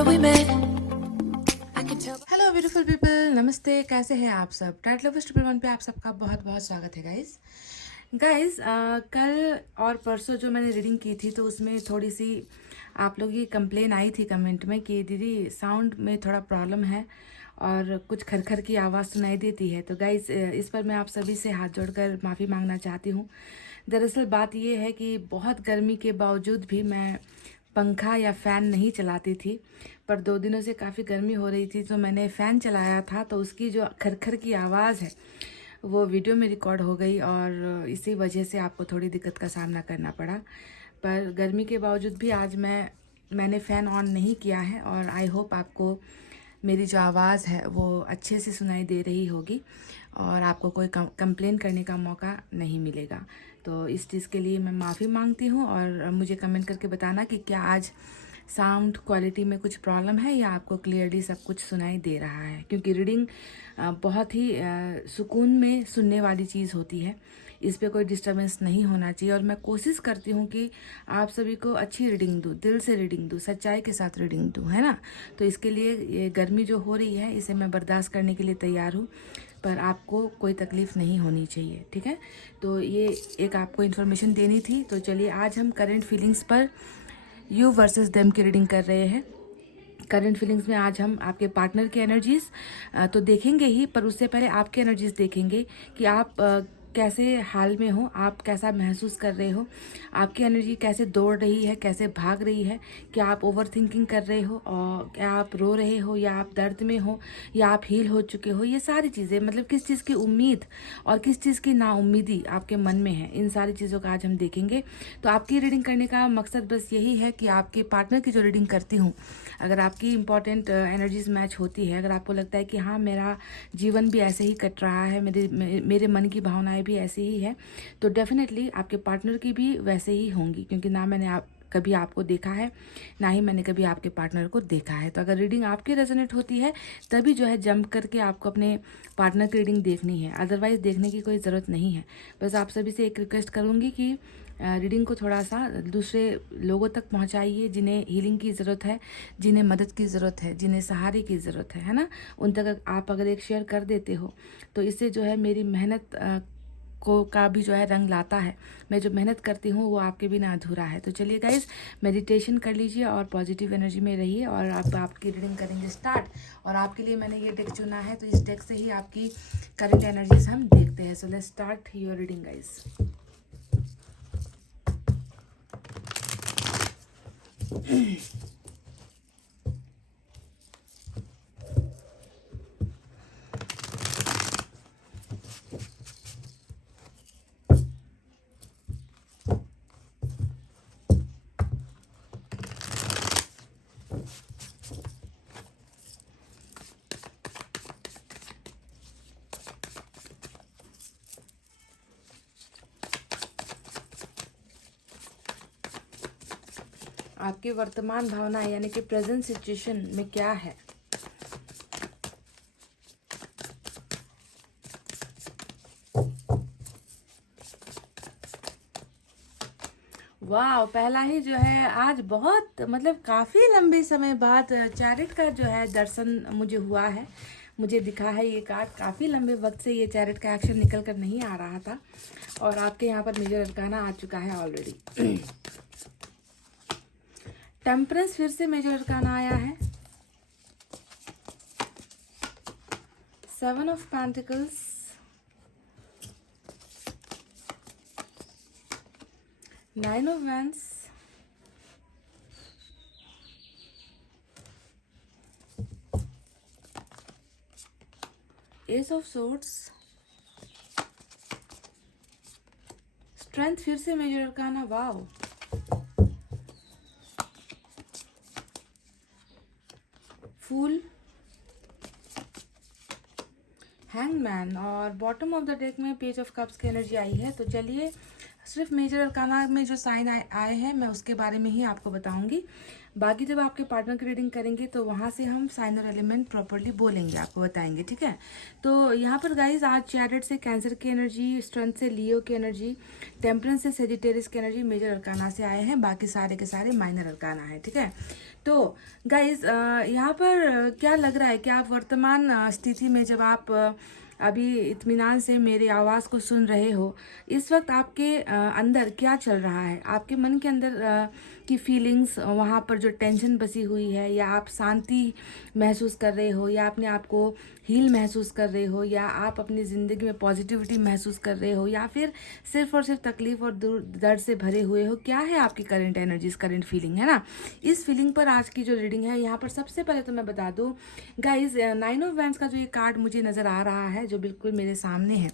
where we met. I can tell. Hello beautiful people, नमस्ते। कैसे हैं आप सब? टाइट लवर्स ट्रिपल वन पे आप सबका बहुत बहुत स्वागत है गाइस। कल और परसों जो मैंने रीडिंग की थी तो उसमें थोड़ी सी आप लोगों की कंप्लेन आई थी कमेंट में कि दीदी साउंड में थोड़ा प्रॉब्लम है और कुछ खरखर की आवाज़ सुनाई देती है। तो गाइस इस पर मैं आप सभी से हाथ जोड़कर माफ़ी मांगना चाहती हूँ। दरअसल बात ये है कि बहुत गर्मी के बावजूद भी मैं पंखा या फ़ैन नहीं चलाती थी, पर 2 दिनों से काफ़ी गर्मी हो रही थी तो मैंने फ़ैन चलाया था, तो उसकी जो खरखर की आवाज़ है वो वीडियो में रिकॉर्ड हो गई और इसी वजह से आपको थोड़ी दिक्कत का सामना करना पड़ा। पर गर्मी के बावजूद भी आज मैंने फ़ैन ऑन नहीं किया है और आई होप आपको मेरी जो आवाज़ है वो अच्छे से सुनाई दे रही होगी और आपको कोई कंप्लेन करने का मौका नहीं मिलेगा। तो इस चीज़ के लिए मैं माफ़ी मांगती हूँ और मुझे कमेंट करके बताना कि क्या आज साउंड क्वालिटी में कुछ प्रॉब्लम है या आपको क्लियरली सब कुछ सुनाई दे रहा है, क्योंकि रीडिंग बहुत ही सुकून में सुनने वाली चीज़ होती है। इस पे कोई डिस्टर्बेंस नहीं होना चाहिए और मैं कोशिश करती हूँ कि आप सभी को अच्छी रीडिंग दूँ, दिल से रीडिंग दूँ, सच्चाई के साथ रीडिंग दूँ, है ना। तो इसके लिए ये गर्मी जो हो रही है इसे मैं बर्दाश्त करने के लिए तैयार हूँ, पर आपको कोई तकलीफ़ नहीं होनी चाहिए, ठीक है। तो ये एक आपको इन्फॉर्मेशन देनी थी। तो चलिए आज हम करंट फीलिंग्स पर यू वर्सेस देम की रीडिंग कर रहे हैं। करंट फीलिंग्स में आज हम आपके पार्टनर की एनर्जीज तो देखेंगे ही, पर उससे पहले आपकी एनर्जीज देखेंगे कि आप कैसे हाल में हो, आप कैसा महसूस कर रहे हो, आपकी एनर्जी कैसे दौड़ रही है, कैसे भाग रही है। क्या आप ओवर थिंकिंग कर रहे हो और क्या आप रो रहे हो या आप दर्द में हो या आप हील हो चुके हो। ये सारी चीज़ें, मतलब किस चीज़ की उम्मीद और किस चीज़ की नाउम्मीदी आपके मन में है, इन सारी चीज़ों का आज हम देखेंगे। तो आपकी रीडिंग करने का मकसद बस यही है कि आपके पार्टनर की जो रीडिंग करती हूँ, अगर आपकी इंपॉर्टेंट एनर्जीज मैच होती है, अगर आपको लगता है कि हाँ मेरा जीवन भी ऐसे ही कट रहा है, मेरे मन की भावनाएं भी ऐसी ही है, तो डेफिनेटली आपके पार्टनर की भी वैसे ही होंगी, क्योंकि ना मैंने कभी आपको देखा है, ना ही मैंने कभी आपके पार्टनर को देखा है। तो अगर रीडिंग आपकी रेजोनेट होती है तभी जो है जंप करके आपको अपने पार्टनर की रीडिंग देखनी है, अदरवाइज देखने की कोई ज़रूरत नहीं है। बस आप सभी से एक रिक्वेस्ट करूँगी कि रीडिंग को थोड़ा सा दूसरे लोगों तक पहुंचाइए, जिन्हें हीलिंग की ज़रूरत है, जिन्हें मदद की ज़रूरत है, जिन्हें सहारे की ज़रूरत है ना। उन तक आप अगर एक शेयर कर देते हो तो इससे जो है मेरी मेहनत को का भी जो है रंग लाता है। मैं जो मेहनत करती हूँ वो आपके बिना अधूरा है। तो चलिए गाइज, मेडिटेशन कर लीजिए और पॉजिटिव एनर्जी में रहिए और आप आपकी रीडिंग करेंगे स्टार्ट। और आपके लिए मैंने ये डेक चुना है, तो इस डेक से ही आपकी करंट एनर्जीज हम देखते हैं। So let's start your reading guys. आपकी वर्तमान भावना यानी कि प्रेजेंट सिचुएशन में क्या है। वाह, पहला ही जो है आज बहुत, मतलब काफ़ी लंबे समय बाद चैरिट का जो है दर्शन मुझे हुआ है, मुझे दिखा है ये कार्ड। काफ़ी लंबे वक्त से ये चैरिट का एक्शन निकल कर नहीं आ रहा था और आपके यहाँ पर मेजर अरकाना आ चुका है ऑलरेडी। टेम्परेंस फिर से मेजर अरकाना आया है। 7 of pentacles, 9 of wands, S of swords, strength फिर से मेजर अरकाना, वाओ, फूल, हैंगमैन और बॉटम ऑफ द डेक में पेज ऑफ कप्स की एनर्जी आई है। तो चलिए सिर्फ मेजर अरकाना में जो साइन आए हैं मैं उसके बारे में ही आपको बताऊंगी। बाकी जब आपके पार्टनर की रीडिंग करेंगे तो वहाँ से हम साइन और एलिमेंट प्रॉपरली बोलेंगे, आपको बताएंगे, ठीक है। तो यहाँ पर गाइज आज चैरियट से कैंसर की एनर्जी, स्ट्रेंथ से लियो की एनर्जी, टेम्परेंस से सेजिटेरियस की एनर्जी मेजर अरकाना से आए हैं, बाकी सारे के सारे माइनर अरकाना है, ठीक है। तो गाइज यहाँ पर क्या लग रहा है कि आप वर्तमान स्थिति में जब आप अभी इत्मीनान से मेरी आवाज़ को सुन रहे हो, इस वक्त आपके अंदर क्या चल रहा है, आपके मन के अंदर की फीलिंग्स, वहाँ पर जो टेंशन बसी हुई है, या आप शांति महसूस कर रहे हो, या अपने आप को हील महसूस कर रहे हो, या आप अपनी ज़िंदगी में पॉजिटिविटी महसूस कर रहे हो, या फिर सिर्फ और सिर्फ तकलीफ और दर्द से भरे हुए हो, क्या है आपकी करंट एनर्जीज, करंट फीलिंग, है ना। इस फीलिंग पर आज की जो रीडिंग है, यहाँ पर सबसे पहले तो मैं बता दूँ गाइज, 9 ऑफ वैंड्स का जो ये कार्ड मुझे नज़र आ रहा है, जो बिल्कुल मेरे सामने है,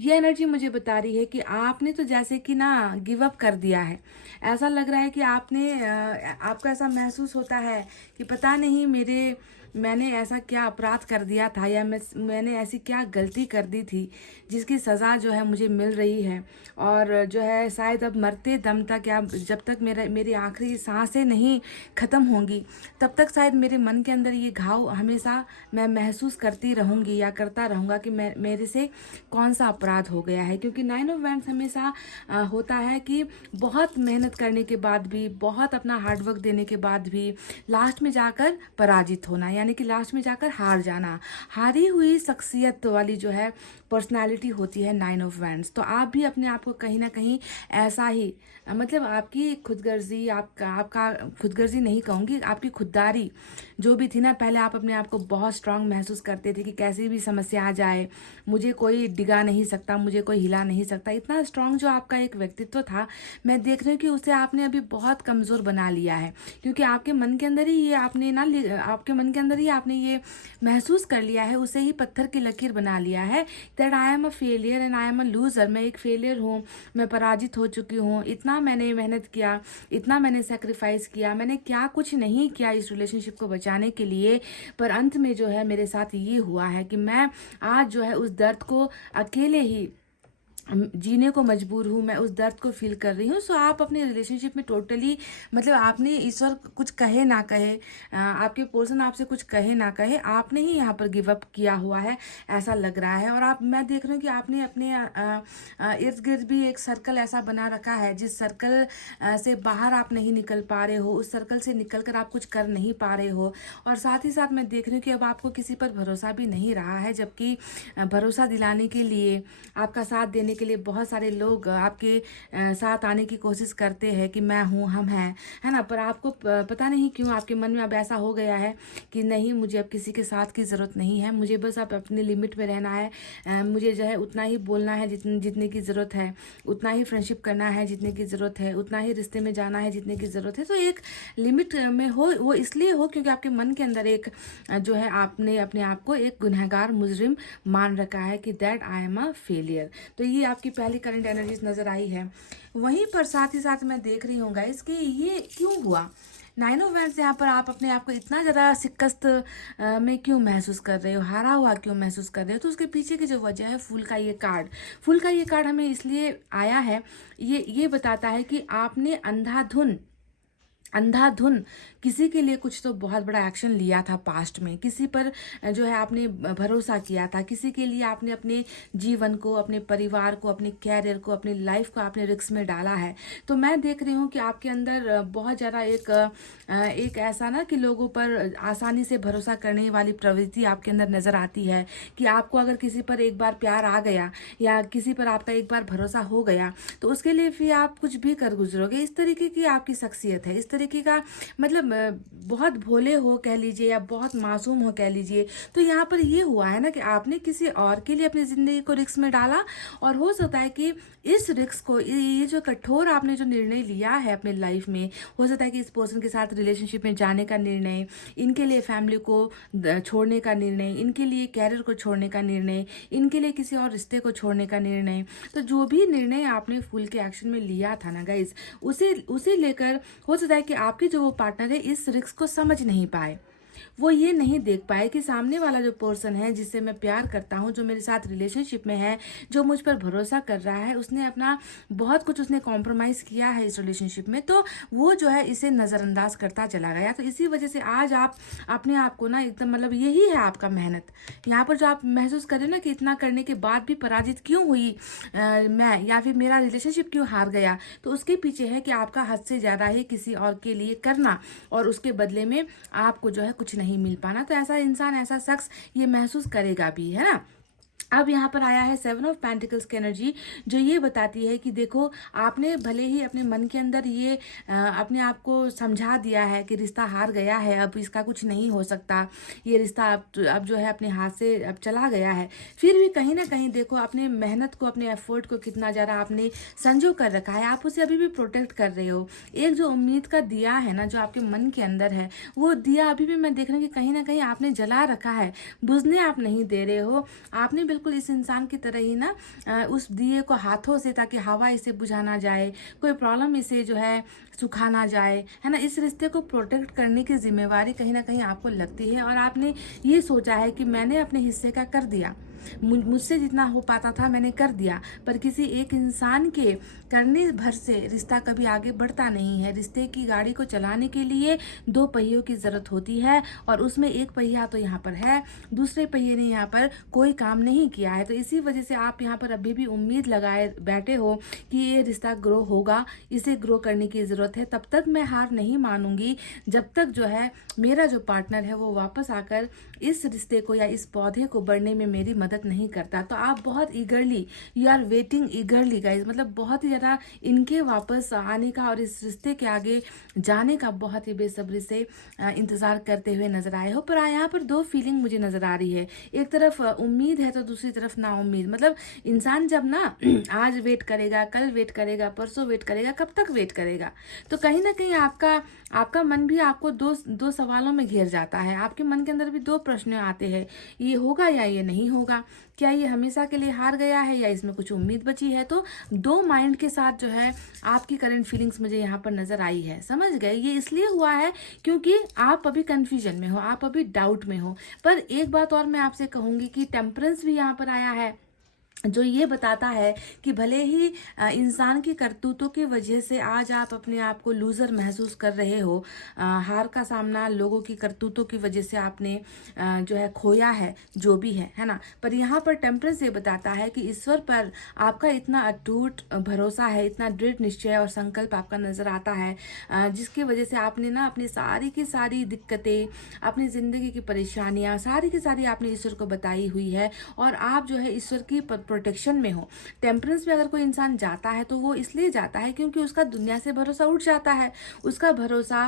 ये एनर्जी मुझे बता रही है कि आपने तो जैसे कि ना गिव अप कर दिया है। ऐसा लग रहा है कि आपको ऐसा महसूस होता है कि पता नहीं मैंने ऐसा क्या अपराध कर दिया था, या मैंने ऐसी क्या गलती कर दी थी जिसकी सज़ा जो है मुझे मिल रही है, और जो है शायद अब मरते दम तक, या जब तक मेरी आखिरी सांसें नहीं ख़त्म होंगी तब तक शायद मेरे मन के अंदर ये घाव हमेशा मैं महसूस करती रहूँगी या करता रहूँगा कि मेरे से कौन सा अपराध हो गया है। क्योंकि 9 ऑफ वैंड्स हमेशा होता है कि बहुत मेहनत करने के बाद भी, बहुत अपना हार्डवर्क देने के बाद भी लास्ट में जाकर पराजित होना, यानी कि लास्ट में जाकर हार जाना, हारी हुई शख्सियत वाली जो है पर्सनालिटी होती है 9 ऑफ वैंड्स। तो आप भी अपने आप को कहीं ना कहीं ऐसा ही, मतलब आपकी खुदगर्जी, आपका खुदगर्जी नहीं कहूँगी, आपकी खुददारी जो भी थी ना, पहले आप अपने आप को बहुत स्ट्रांग महसूस करते थे कि कैसी भी समस्या आ जाए मुझे कोई डिगा नहीं सकता, मुझे कोई हिला नहीं सकता। इतना स्ट्रांग जो आपका एक व्यक्तित्व था, मैं देख रही हूँ कि उसे आपने अभी बहुत कमज़ोर बना लिया है, क्योंकि आपके मन के अंदर ही ये आपके मन के अंदर ही आपने ये महसूस कर लिया है, उसे ही पत्थर की लकीर बना लिया है that I am a failure and I am a loser. मैं एक फेलियर हूँ, मैं पराजित हो चुकी हूँ, इतना मैंने मेहनत किया, इतना मैंने सेक्रीफाइस किया, मैंने क्या कुछ नहीं किया इस रिलेशनशिप को बचाने के लिए, पर अंत में जो है मेरे साथ ये हुआ है कि मैं आज जो है उस दर्द को अकेले ही जीने को मजबूर हूँ, मैं उस दर्द को फील कर रही हूँ। सो आप अपने रिलेशनशिप में टोटली, मतलब आपने ईश्वर कुछ कहे ना कहे, आपके पर्सन आपसे कुछ कहे ना कहे, आपने ही यहाँ पर गिव अप किया हुआ है, ऐसा लग रहा है। और मैं देख रही हूँ कि आपने अपने इर्द गिर्द भी एक सर्कल ऐसा बना रखा है, जिस सर्कल से बाहर आप नहीं निकल पा रहे हो, उस सर्कल से निकल कर आप कुछ कर नहीं पा रहे हो। और साथ ही साथ मैं देख रही हूँ कि अब आपको किसी पर भरोसा भी नहीं रहा है, जबकि भरोसा दिलाने के लिए, आपका साथ देने के लिए बहुत सारे लोग आपके साथ आने की कोशिश करते हैं कि मैं हूँ, हम हैं, है ना। पर आपको पता नहीं क्यों आपके मन में अब ऐसा हो गया है कि नहीं, मुझे अब किसी के साथ की ज़रूरत नहीं है, मुझे बस अब अपने लिमिट में रहना है, मुझे जो है उतना ही बोलना है जितने की ज़रूरत है, उतना ही फ्रेंडशिप करना है जितने की ज़रूरत है, उतना ही रिश्ते में जाना है जितने की ज़रूरत है। तो एक लिमिट में हो, वो इसलिए हो क्योंकि आपके मन के अंदर एक जो है, आपने अपने आप को एक गुनहगार, मुजरिम मान रखा है कि that I am a failure. तो ये आपकी पहली करंट एनर्जीज नज़र आई है। वहीं पर साथ ही साथ मैं देख रही हूँ गाइस कि ये क्यों हुआ, 9 ऑफ वैंड्स यहाँ पर आप अपने आप को इतना ज़्यादा शिकस्त में क्यों महसूस कर रहे हो, हारा हुआ क्यों महसूस कर रहे हो। तो उसके पीछे की जो वजह है, फूल का ये कार्ड हमें इसलिए आया है, ये बताता है कि आपने अंधाधुन किसी के लिए कुछ तो बहुत बड़ा एक्शन लिया था पास्ट में, किसी पर जो है आपने भरोसा किया था, किसी के लिए आपने अपने जीवन को, अपने परिवार को, अपने कैरियर को, अपनी लाइफ को आपने रिस्क में डाला है। तो मैं देख रही हूँ कि आपके अंदर बहुत ज़्यादा एक ऐसा ना कि लोगों पर आसानी से भरोसा करने वाली प्रवृत्ति आपके अंदर नज़र आती है कि आपको अगर किसी पर एक बार प्यार आ गया या किसी पर आपका एक बार भरोसा हो गया तो उसके लिए फिर आप कुछ भी कर गुजरोगे। इस तरीके की आपकी शख्सियत है, इस तरीके का, मतलब बहुत भोले हो कह लीजिए या बहुत मासूम हो कह लीजिए। तो यहाँ पर ये हुआ है ना कि आपने किसी और के लिए अपनी ज़िंदगी को रिस्क में डाला, और हो सकता है कि इस रिस्क को, ये जो कठोर आपने जो निर्णय लिया है अपने लाइफ में, हो सकता है कि इस पर्सन के साथ रिलेशनशिप में जाने का निर्णय, इनके लिए फैमिली को छोड़ने का निर्णय, इनके लिए कैरियर को छोड़ने का निर्णय, इनके लिए किसी और रिश्ते को छोड़ने का निर्णय, तो जो भी निर्णय आपने फूल के एक्शन में लिया था ना गाइज, उसे लेकर हो सकता है कि आपके जो वो पार्टनर है इस रिस्क को समझ नहीं पाए, वो ये नहीं देख पाए कि सामने वाला जो पर्सन है जिससे मैं प्यार करता हूँ, जो मेरे साथ रिलेशनशिप में है, जो मुझ पर भरोसा कर रहा है, उसने अपना बहुत कुछ उसने कॉम्प्रोमाइज़ किया है इस रिलेशनशिप में, तो वो जो है इसे नज़रअंदाज करता चला गया। तो इसी वजह से आज आप अपने आप को ना एकदम मतलब यही है आपका मेहनत। यहाँ पर जो आप महसूस कर रहे हो ना कि इतना करने के बाद भी पराजित क्यों हुई मैं, या फिर मेरा रिलेशनशिप क्यों हार गया, तो उसके पीछे है कि आपका हद से ज़्यादा ही किसी और के लिए करना और उसके बदले में आपको जो है कुछ नहीं मिल पाना। तो ऐसा इंसान, ऐसा शख्स ये महसूस करेगा भी, है ना। अब यहाँ पर आया है 7 ऑफ पेंटिकल्स की एनर्जी, जो ये बताती है कि देखो आपने भले ही अपने मन के अंदर ये अपने आप को समझा दिया है कि रिश्ता हार गया है, अब इसका कुछ नहीं हो सकता, ये रिश्ता अब जो है अपने हाथ से अब चला गया है, फिर भी कहीं ना कहीं देखो अपने मेहनत को, अपने एफर्ट को कितना ज़्यादा आपने संजो कर रखा है, आप उसे अभी भी प्रोटेक्ट कर रहे हो। एक जो उम्मीद का दिया है ना, जो आपके मन के अंदर है, वो दिया अभी भी मैं देख रही हूँ कि कहीं ना कहीं आपने जला रखा है, बुझने आप नहीं दे रहे हो। आपने बिल्कुल इस इंसान की तरह ही ना उस दिए को हाथों से, ताकि हवा इसे बुझा ना जाए, कोई प्रॉब्लम इसे जो है सुखा ना जाए, है ना, इस रिश्ते को प्रोटेक्ट करने की जिम्मेवारी कहीं ना कहीं आपको लगती है। और आपने ये सोचा है कि मैंने अपने हिस्से का कर दिया, मुझसे जितना हो पाता था मैंने कर दिया, पर किसी एक इंसान के करने भर से रिश्ता कभी आगे बढ़ता नहीं है। रिश्ते की गाड़ी को चलाने के लिए 2 पहियों की ज़रूरत होती है, और उसमें एक पहिया तो यहाँ पर है, दूसरे पहिए ने यहाँ पर कोई काम नहीं किया है। तो इसी वजह से आप यहाँ पर अभी भी उम्मीद लगाए बैठे हो कि ये रिश्ता ग्रो होगा, इसे ग्रो करने की ज़रूरत है। तब तक मैं हार नहीं मानूंगी जब तक जो है मेरा जो पार्टनर है वो वापस आकर इस रिश्ते को या इस पौधे को बढ़ने में मेरी मदद नहीं करता। तो आप बहुत eagerly, you are waiting eagerly guys, मतलब बहुत ही ज़्यादा इनके वापस आने का और इस रिश्ते के आगे जाने का बहुत ही बेसब्री से इंतज़ार करते हुए नजर आए हो। पर यहाँ पर 2 फीलिंग मुझे नज़र आ रही है, एक तरफ उम्मीद है तो दूसरी तरफ ना उम्मीद। मतलब इंसान जब ना आज वेट करेगा, कल वेट करेगा, परसों वेट करेगा, कब तक वेट करेगा, तो कहीं ना कहीं आपका मन भी आपको दो सवालों में घेर जाता है। आपके मन के अंदर भी 2 प्रश्न आते हैं, ये होगा या ये नहीं होगा, क्या ये हमेशा के लिए हार गया है या इसमें कुछ उम्मीद बची है। तो 2 माइंड के साथ जो है आपकी करंट फीलिंग्स मुझे यहाँ पर नजर आई है। समझ गए, ये इसलिए हुआ है क्योंकि आप अभी कंफ्यूजन में हो, आप अभी डाउट में हो। पर एक बात और मैं आपसे कहूंगी कि टेम्परेंस भी यहाँ पर आया है, जो ये बताता है कि भले ही इंसान की करतूतों की वजह से आज आप अपने आप को लूज़र महसूस कर रहे हो, हार का सामना लोगों की करतूतों की वजह से आपने जो है खोया है, जो भी है ना, पर यहाँ पर टेम्परेंस ये बताता है कि ईश्वर पर आपका इतना अटूट भरोसा है, इतना दृढ़ निश्चय और संकल्प आपका नज़र आता है, जिसकी वजह से आपने ना अपनी सारी की सारी दिक्कतें, अपनी ज़िंदगी की परेशानियाँ सारी की सारी आपने ईश्वर को बताई हुई है, और आप जो है ईश्वर की प्रोटेक्शन में हो। टेम्परेंस में अगर कोई इंसान जाता है तो वो इसलिए जाता है क्योंकि उसका दुनिया से भरोसा उठ जाता है, उसका भरोसा,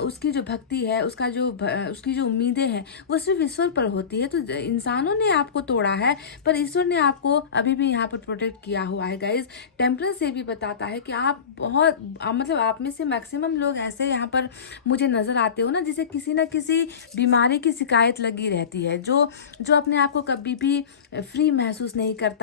उसकी जो भक्ति है, उसकी जो उम्मीदें हैं वो सिर्फ ईश्वर पर होती है। तो इंसानों ने आपको तोड़ा है पर ईश्वर ने आपको अभी भी यहाँ पर प्रोटेक्ट किया हुआ है। गाइज, टेम्परेंस ये भी बताता है कि आप बहुत मतलब आप में से मैक्सिमम लोग ऐसे यहाँ पर मुझे नजर आते हो ना, जिसे किसी ना किसी बीमारी की शिकायत लगी रहती है, जो अपने आप को कभी भी फ्री महसूस नहीं करता,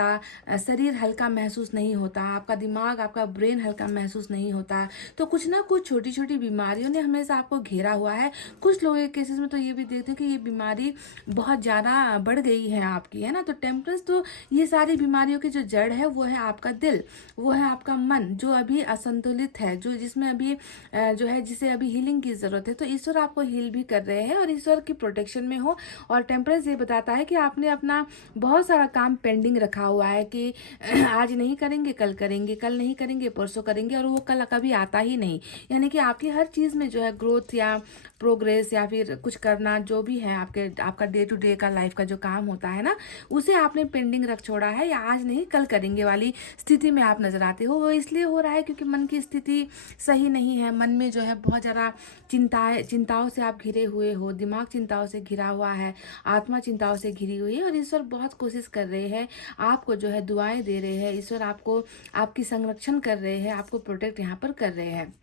शरीर हल्का महसूस नहीं होता, आपका दिमाग, आपका ब्रेन हल्का महसूस नहीं होता। तो कुछ ना कुछ छोटी छोटी बीमारियों ने हमेशा आपको घेरा हुआ है। कुछ लोगों के केसेस में तो ये भी देखते हैं कि ये बीमारी बहुत ज़्यादा बढ़ गई है आपकी, है ना। तो टेम्परेंस, तो ये सारी बीमारियों की जो जड़ है वो है आपका दिल, वो है आपका मन, जो अभी असंतुलित है, जिसमें अभी जो है जिसे अभी हीलिंग की ज़रूरत है। तो ईश्वर आपको हील भी कर रहे हैं और ईश्वर की प्रोटेक्शन में हो। और टेम्परेंस ये बताता है कि आपने अपना बहुत सारा काम पेंडिंग रखा हुआ है कि आज नहीं करेंगे, कल करेंगे, कल नहीं करेंगे, परसों करेंगे, और वो कल कभी आता ही नहीं। यानी कि आपकी हर चीज़ में जो है ग्रोथ या प्रोग्रेस या फिर कुछ करना, जो भी है आपका डे टू डे का लाइफ का जो काम होता है ना, उसे आपने पेंडिंग रख छोड़ा है, या आज नहीं कल करेंगे वाली स्थिति में आप नजर आते हो। वो इसलिए हो रहा है क्योंकि मन की स्थिति सही नहीं है। मन में जो है बहुत ज़्यादा चिंताओं से आप घिरे हुए हो, दिमाग चिंताओं से घिरा हुआ है, आत्मा चिंताओं से घिरी हुई है। और ईश्वर बहुत कोशिश कर रहे हैं, आपको जो है दुआएं दे रहे हैं, ईश्वर आपको आपकी संरक्षण कर रहे हैं, आपको प्रोटेक्ट यहाँ पर कर रहे हैं।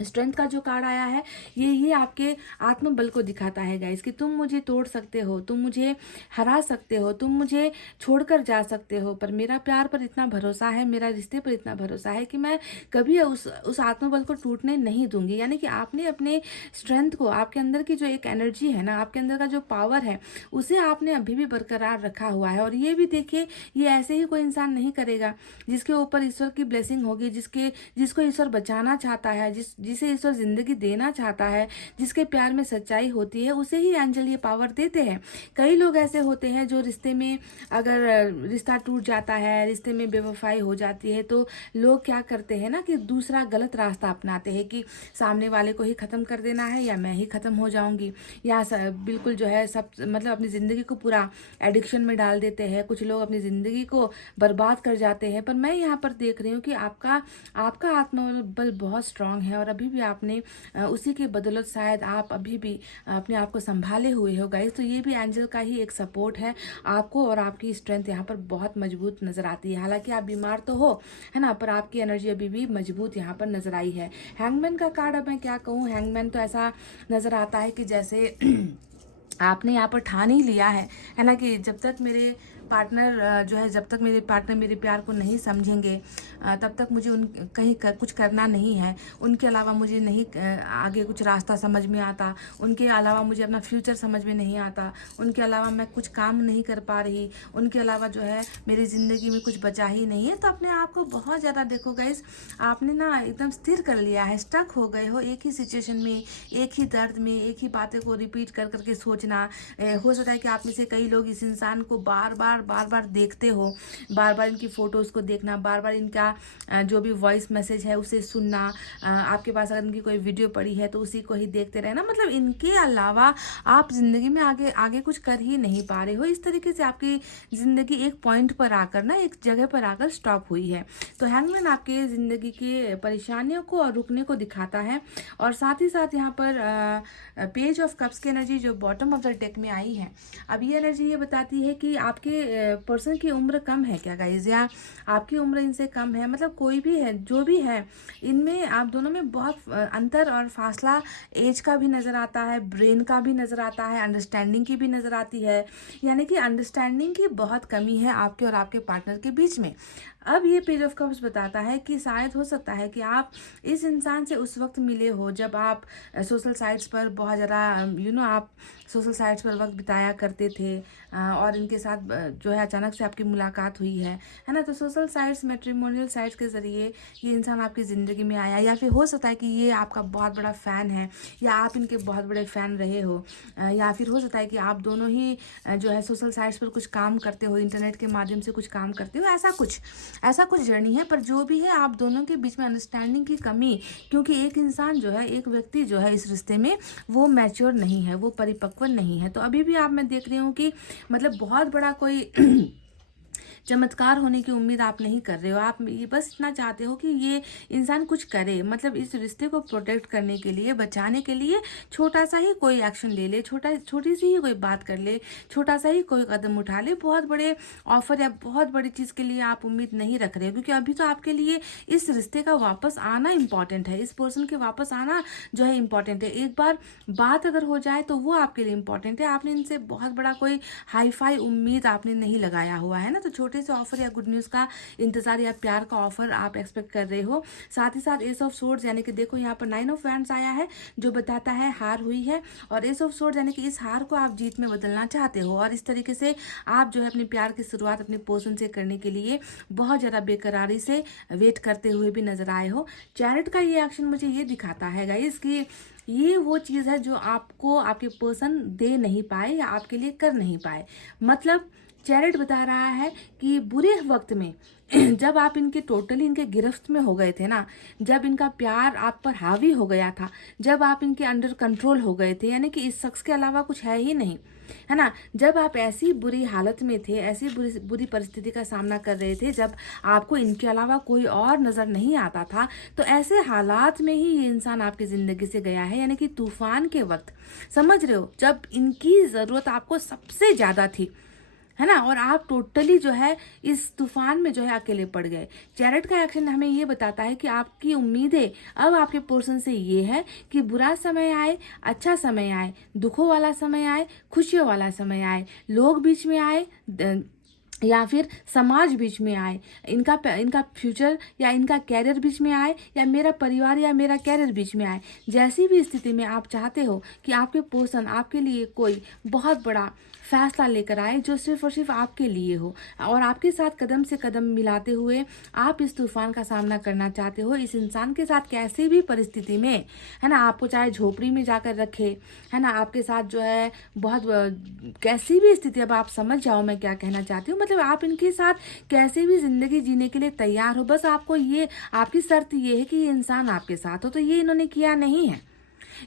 स्ट्रेंथ का जो कार्ड आया है ये आपके आत्मबल को दिखाता है गाइस, कि तुम मुझे तोड़ सकते हो, तुम मुझे हरा सकते हो, तुम मुझे छोड़कर जा सकते हो, पर मेरा प्यार पर इतना भरोसा है, मेरा रिश्ते पर इतना भरोसा है कि मैं कभी उस आत्मबल को टूटने नहीं दूंगी। यानी कि आपने अपने स्ट्रेंथ को, आपके अंदर की जो एक एनर्जी है ना, आपके अंदर का जो पावर है, उसे आपने अभी भी बरकरार रखा हुआ है। और ये भी देखिए, ये ऐसे ही कोई इंसान नहीं करेगा जिसके ऊपर ईश्वर की ब्लेसिंग होगी, जिसको ईश्वर बचाना चाहता है, जिसे ईश्वर जिंदगी देना चाहता है, जिसके प्यार में सच्चाई होती है, उसे ही एंजल ये पावर देते हैं। कई लोग ऐसे होते हैं जो रिश्ते में, अगर रिश्ता टूट जाता है, रिश्ते में बेवफाई हो जाती है, तो लोग क्या करते हैं ना कि दूसरा गलत रास्ता अपनाते हैं कि सामने वाले को ही खत्म कर देना है या मैं ही खत्म हो जाऊंगी, या बिल्कुल जो है सब मतलब अपनी जिंदगी को पूरा एडिक्शन में डाल देते हैं। कुछ लोग अपनी जिंदगी को बर्बाद कर जाते हैं। पर मैं यहाँ पर देख रही हूँ कि आपका आत्मबल बहुत स्ट्रांग है और अभी भी आपने उसी के बदौलत शायद आप अभी भी अपने आप को संभाले हुए हो गाइस। तो ये भी एंजल का ही एक सपोर्ट है आपको, और आपकी स्ट्रेंथ यहाँ पर बहुत मजबूत नजर आती है। हालांकि आप बीमार तो हो, है ना, पर आपकी एनर्जी अभी भी मजबूत यहाँ पर नजर आई है। हैंगमैन का कार्ड, अब मैं क्या कहूँ, हैंगमैन तो ऐसा नजर आता है कि जैसे आपने यहाँ पर ठान ही लिया है ना, कि जब तक मेरे पार्टनर जो है, जब तक मेरे पार्टनर मेरे प्यार को नहीं समझेंगे तब तक मुझे कुछ करना नहीं है। उनके अलावा मुझे नहीं आगे कुछ रास्ता समझ में आता, उनके अलावा मुझे अपना फ्यूचर समझ में नहीं आता, उनके अलावा मैं कुछ काम नहीं कर पा रही, उनके अलावा जो है मेरी ज़िंदगी में कुछ बचा ही नहीं है। तो अपने आप को बहुत ज़्यादा देखो गाइस, आपने ना एकदम स्थिर कर लिया है, स्टक हो गए हो एक ही सिचुएशन में, एक ही दर्द में, एक ही बातें को रिपीट कर करके सोचना। हो सकता है कि आप में से कई लोग इस इंसान को बार बार देखते हो, बार बार इनकी फोटोज़ को देखना, बार बार इनका जो भी वॉइस मैसेज है उसे सुनना, आपके पास अगर इनकी कोई वीडियो पड़ी है तो उसी को ही देखते रहना। मतलब इनके अलावा आप जिंदगी में आगे कुछ कर ही नहीं पा रहे हो। इस तरीके से आपकी जिंदगी एक पॉइंट पर आकर ना, एक जगह पर आकर स्टॉप हुई है। तो हैंगमैन आपके जिंदगी की परेशानियों को और रुकने को दिखाता है। और साथ ही साथ यहाँ पर पेज ऑफ कप्स की एनर्जी जो बॉटम ऑफ द डेक में आई है, अब ये एनर्जी ये बताती है कि आपके पर्सन की उम्र कम है क्या गाइज, या आपकी उम्र इनसे कम है। मतलब कोई भी है, जो भी है, इनमें आप दोनों में बहुत अंतर और फासला एज का भी नज़र आता है, ब्रेन का भी नज़र आता है, अंडरस्टैंडिंग की भी नज़र आती है। यानी कि अंडरस्टैंडिंग की बहुत कमी है आपके और आपके पार्टनर के बीच में। अब ये पेज ऑफ कप्स बताता है कि शायद हो सकता है कि आप इस इंसान से उस वक्त मिले हो जब आप सोशल साइट्स पर बहुत ज़्यादा आप सोशल साइट्स पर वक्त बिताया करते थे, और इनके साथ जो है अचानक से आपकी मुलाकात हुई है ना। तो सोशल साइट्स, मैट्रिमोनियल साइट्स के ज़रिए ये इंसान आपकी ज़िंदगी में आया, या फिर हो सकता है कि ये आपका बहुत बड़ा फ़ैन है, या आप इनके बहुत बड़े फ़ैन रहे हो, या फिर हो सकता है कि आप दोनों ही जो है सोशल साइट्स पर कुछ काम करते हो, इंटरनेट के माध्यम से कुछ काम करते हो, ऐसा कुछ जर्नी है। पर जो भी है, आप दोनों के बीच में अंडरस्टैंडिंग की कमी, क्योंकि एक इंसान जो है, एक व्यक्ति जो है इस रिश्ते में वो मैच्योर नहीं है, वो परिपक्व नहीं है। तो अभी भी आप, मैं देख रही हूँ कि मतलब बहुत बड़ा कोई चमत्कार होने की उम्मीद आप नहीं कर रहे हो। आप ये बस इतना चाहते हो कि ये इंसान कुछ करे, मतलब इस रिश्ते को प्रोटेक्ट करने के लिए, बचाने के लिए छोटा सा ही कोई एक्शन ले ले, छोटी सी ही कोई बात कर ले, छोटा सा ही कोई कदम उठा ले। बहुत बड़े ऑफर या बहुत बड़ी चीज़ के लिए आप उम्मीद नहीं रख रहे हो, क्योंकि अभी तो आपके लिए इस रिश्ते का वापस आना इम्पॉर्टेंट है, इस पर्सन के वापस आना जो है इम्पॉर्टेंट है। एक बार बात अगर हो जाए तो वो आपके लिए इम्पॉर्टेंट है। आपने इनसे बहुत बड़ा कोई हाई फाई उम्मीद आपने नहीं लगाया हुआ है ना। तो छोटे से ऑफर या गुड न्यूज़ का इंतजार या प्यार का ऑफर आप एक्सपेक्ट कर रहे हो। साथ ही साथ एस ऑफ सोर्ड्स, यानी कि देखो यहाँ पर 9 ऑफ वैंड्स आया है जो बताता है हार हुई है, और एस ऑफ सोर्ड्स यानी कि इस हार को आप जीत में बदलना चाहते हो। और इस तरीके से आप जो है अपने प्यार की शुरुआत अपने पर्सन से करने के लिए बहुत ज़्यादा बेकरारी से वेट करते हुए भी नजर आए हो। चैरिट का ये एक्शन मुझे ये दिखाता है गाइस कि ये वो चीज़ है जो आपको आपके पर्सन दे नहीं पाए या आपके लिए कर नहीं पाए। मतलब चैरिट बता रहा है कि बुरे वक्त में जब आप इनके टोटली इनके गिरफ्त में हो गए थे ना, जब इनका प्यार आप पर हावी हो गया था, जब आप इनके अंडर कंट्रोल हो गए थे, यानी कि इस शख्स के अलावा कुछ है ही नहीं, है ना, जब आप ऐसी बुरी हालत में थे, ऐसी बुरी परिस्थिति का सामना कर रहे थे, जब आपको इनके अलावा कोई और नज़र नहीं आता था, तो ऐसे हालात में ही ये इंसान आपकी ज़िंदगी से गया है। यानी कि तूफान के वक्त, समझ रहे हो, जब इनकी ज़रूरत आपको सबसे ज़्यादा थी, है ना, और आप टोटली जो है इस तूफान में जो है अकेले पड़ गए। चैरिट का एक्शन हमें ये बताता है कि आपकी उम्मीदें अब आपके पर्सन से ये है कि बुरा समय आए, अच्छा समय आए, दुखों वाला समय आए, खुशियों वाला समय आए, लोग बीच में आए या फिर समाज बीच में आए, इनका फ्यूचर या इनका कैरियर बीच में आए, या मेरा परिवार या मेरा कैरियर बीच में आए, जैसी भी स्थिति में आप चाहते हो कि आपके पर्सन आपके लिए कोई बहुत बड़ा फैसला लेकर आए जो सिर्फ और सिर्फ आपके लिए हो, और आपके साथ कदम से कदम मिलाते हुए आप इस तूफान का सामना करना चाहते हो। इस इंसान के साथ कैसी भी परिस्थिति में, है ना, आपको चाहे झोपड़ी में जाकर रखे, है ना, आपके साथ जो है बहुत कैसी भी स्थिति, अब आप समझ जाओ मैं क्या कहना चाहती हूँ, मतलब आप इनके साथ कैसे भी जिंदगी जीने के लिए तैयार हो, बस आपको ये, आपकी शर्त ये है कि ये इंसान आपके साथ हो। तो ये इन्होंने किया नहीं है,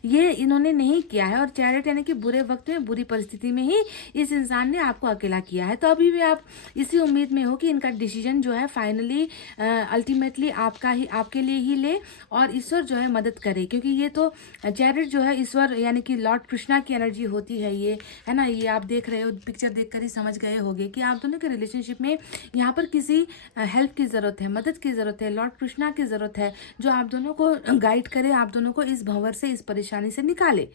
ये इन्होंने नहीं किया है, और चैरिट यानी कि बुरे वक्त में, बुरी परिस्थिति में ही इस इंसान ने आपको अकेला किया है। तो अभी भी आप इसी उम्मीद में हो कि इनका डिसीजन जो है फाइनली अल्टीमेटली आपके लिए ही ले, और ईश्वर जो है मदद करे, क्योंकि ये तो चैरिट जो है ईश्वर यानी कि लॉर्ड कृष्णा की एनर्जी होती है ये, है ना। ये आप देख रहे हो, पिक्चर देखकर ही समझ गए होंगे कि आप दोनों के रिलेशनशिप में यहाँ पर किसी हेल्प की ज़रूरत है, मदद की ज़रूरत है, लॉर्ड कृष्णा की ज़रूरत है, जो आप दोनों को गाइड करे, आप दोनों को इस भंवर से, इस परेशानी से निकाले।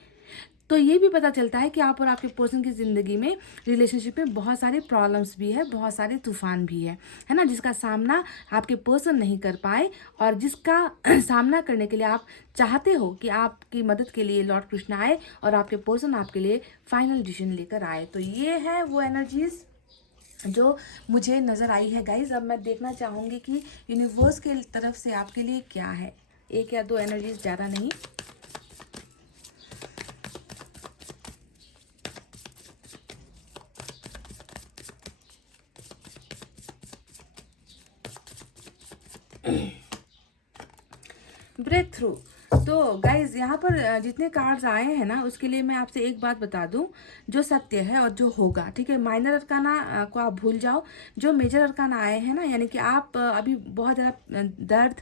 तो ये भी पता चलता है कि आप और आपके पर्सन की ज़िंदगी में, रिलेशनशिप में बहुत सारी प्रॉब्लम्स भी है, बहुत सारे तूफान भी है ना, जिसका सामना आपके पर्सन नहीं कर पाए, और जिसका सामना करने के लिए आप चाहते हो कि आपकी मदद के लिए लॉर्ड कृष्ण आए और आपके पर्सन आपके लिए फाइनल डिसीजन लेकर आए। तो ये है वो एनर्जीज जो मुझे नज़र आई है गाइज। अब मैं देखना चाहूँगी कि यूनिवर्स के तरफ से आपके लिए क्या है, एक या दो एनर्जीज, ज़्यादा नहीं। Break through. तो गाइज यहाँ पर जितने कार्ड्स आए हैं ना, उसके लिए मैं आपसे एक बात बता दूं, जो सत्य है और जो होगा, ठीक है। माइनर अरकाना को आप भूल जाओ, जो मेजर अरकाना आए हैं ना, यानी कि आप अभी बहुत ज़्यादा दर्द,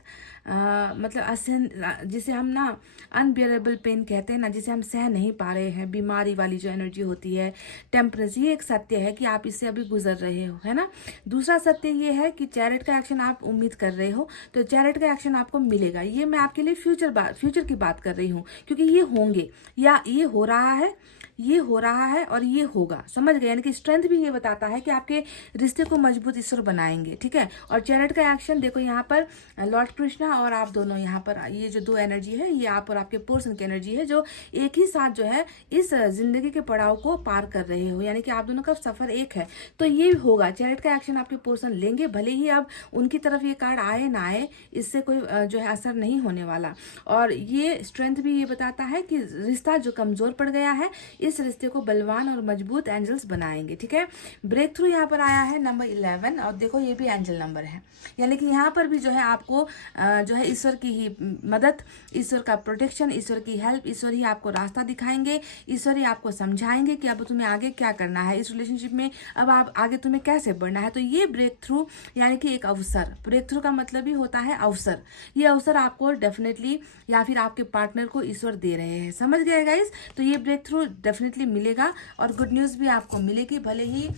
मतलब असहन, जिसे हम ना अनबियरेबल पेन कहते हैं ना, जिसे हम सह नहीं पा रहे हैं, बीमारी वाली जो एनर्जी होती है, टेम्परेचर, ये एक सत्य है कि आप इससे अभी गुजर रहे हो, है ना। दूसरा सत्य ये है कि चैरिट का एक्शन आप उम्मीद कर रहे हो, तो चैरिट का एक्शन आपको मिलेगा। ये मैं आपके लिए फ्यूचर की बात कर रही हूँ, क्योंकि ये होंगे, या ये हो रहा है, ये हो रहा है और ये होगा, समझ गए। यानी कि स्ट्रेंथ भी ये बताता है कि आपके रिश्ते को मजबूत ईश्वर बनाएंगे, ठीक है। और चैरिट का एक्शन देखो, यहाँ पर लॉर्ड कृष्णा और आप दोनों, यहाँ पर ये जो दो एनर्जी है, ये आप और आपके पर्सन की एनर्जी है, जो एक ही साथ जो है इस जिंदगी के पड़ाव को पार कर रहे हो, यानी कि आप दोनों का सफर एक है। तो ये होगा, चैरिट का एक्शन आपके पर्सन लेंगे, भले ही अब उनकी तरफ ये कार्ड आए ना आए, इससे कोई जो है असर नहीं होने वाला। और ये स्ट्रेंथ भी ये बताता है कि रिश्ता जो कमजोर पड़ गया है, इस रिश्ते को बलवान और मजबूत एंजल्स बनाएंगे, ठीक है। ब्रेक थ्रू यहाँ पर आया है नंबर 11, और देखो ये भी एंजल नंबर है, यानी कि यहाँ पर भी जो है आपको जो है ईश्वर की ही मदद, ईश्वर का प्रोटेक्शन, ईश्वर की हेल्प, ईश्वर ही आपको रास्ता दिखाएंगे, ईश्वर ही आपको समझाएंगे कि अब तुम्हें आगे क्या करना है इस रिलेशनशिप में, अब आप आगे तुम्हें कैसे बढ़ना है। तो ये ब्रेक थ्रू यानी कि एक अवसर, ब्रेक थ्रू का मतलब ही होता है अवसर। ये अवसर आपको डेफिनेटली या फिर आपके पार्टनर को ईश्वर दे रहे हैं, समझ गए गाइस। तो ये ब्रेक थ्रू डेफिनेटली मिलेगा, और गुड न्यूज़ भी आपको मिलेगी, भले ही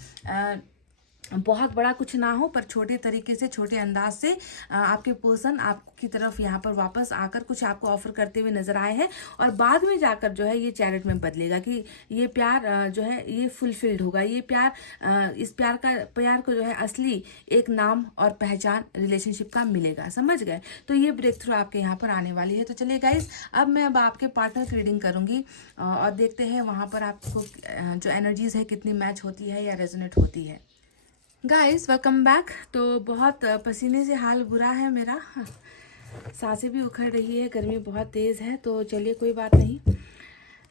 बहुत बड़ा कुछ ना हो, पर छोटे तरीके से, छोटे अंदाज से आपके पर्सन आपकी तरफ यहाँ पर वापस आकर कुछ आपको ऑफर करते हुए नजर आए हैं, और बाद में जाकर जो है ये चैरिट में बदलेगा कि ये प्यार जो है ये फुलफिल्ड होगा, ये प्यार, इस प्यार को जो है असली एक नाम और पहचान रिलेशनशिप का मिलेगा, समझ गए। तो ये ब्रेक थ्रू आपके यहाँ पर आने वाली है। तो चलिए गाइस, अब मैं आपके पार्टनर की रीडिंग करूंगी, और देखते हैं वहाँ पर आपको जो एनर्जीज है कितनी मैच होती है या रेजोनेट होती है। Guys welcome back. तो बहुत पसीने से हाल बुरा है मेरा, सांसें भी उखड़ रही है, गर्मी बहुत तेज़ है। तो चलिए कोई बात नहीं,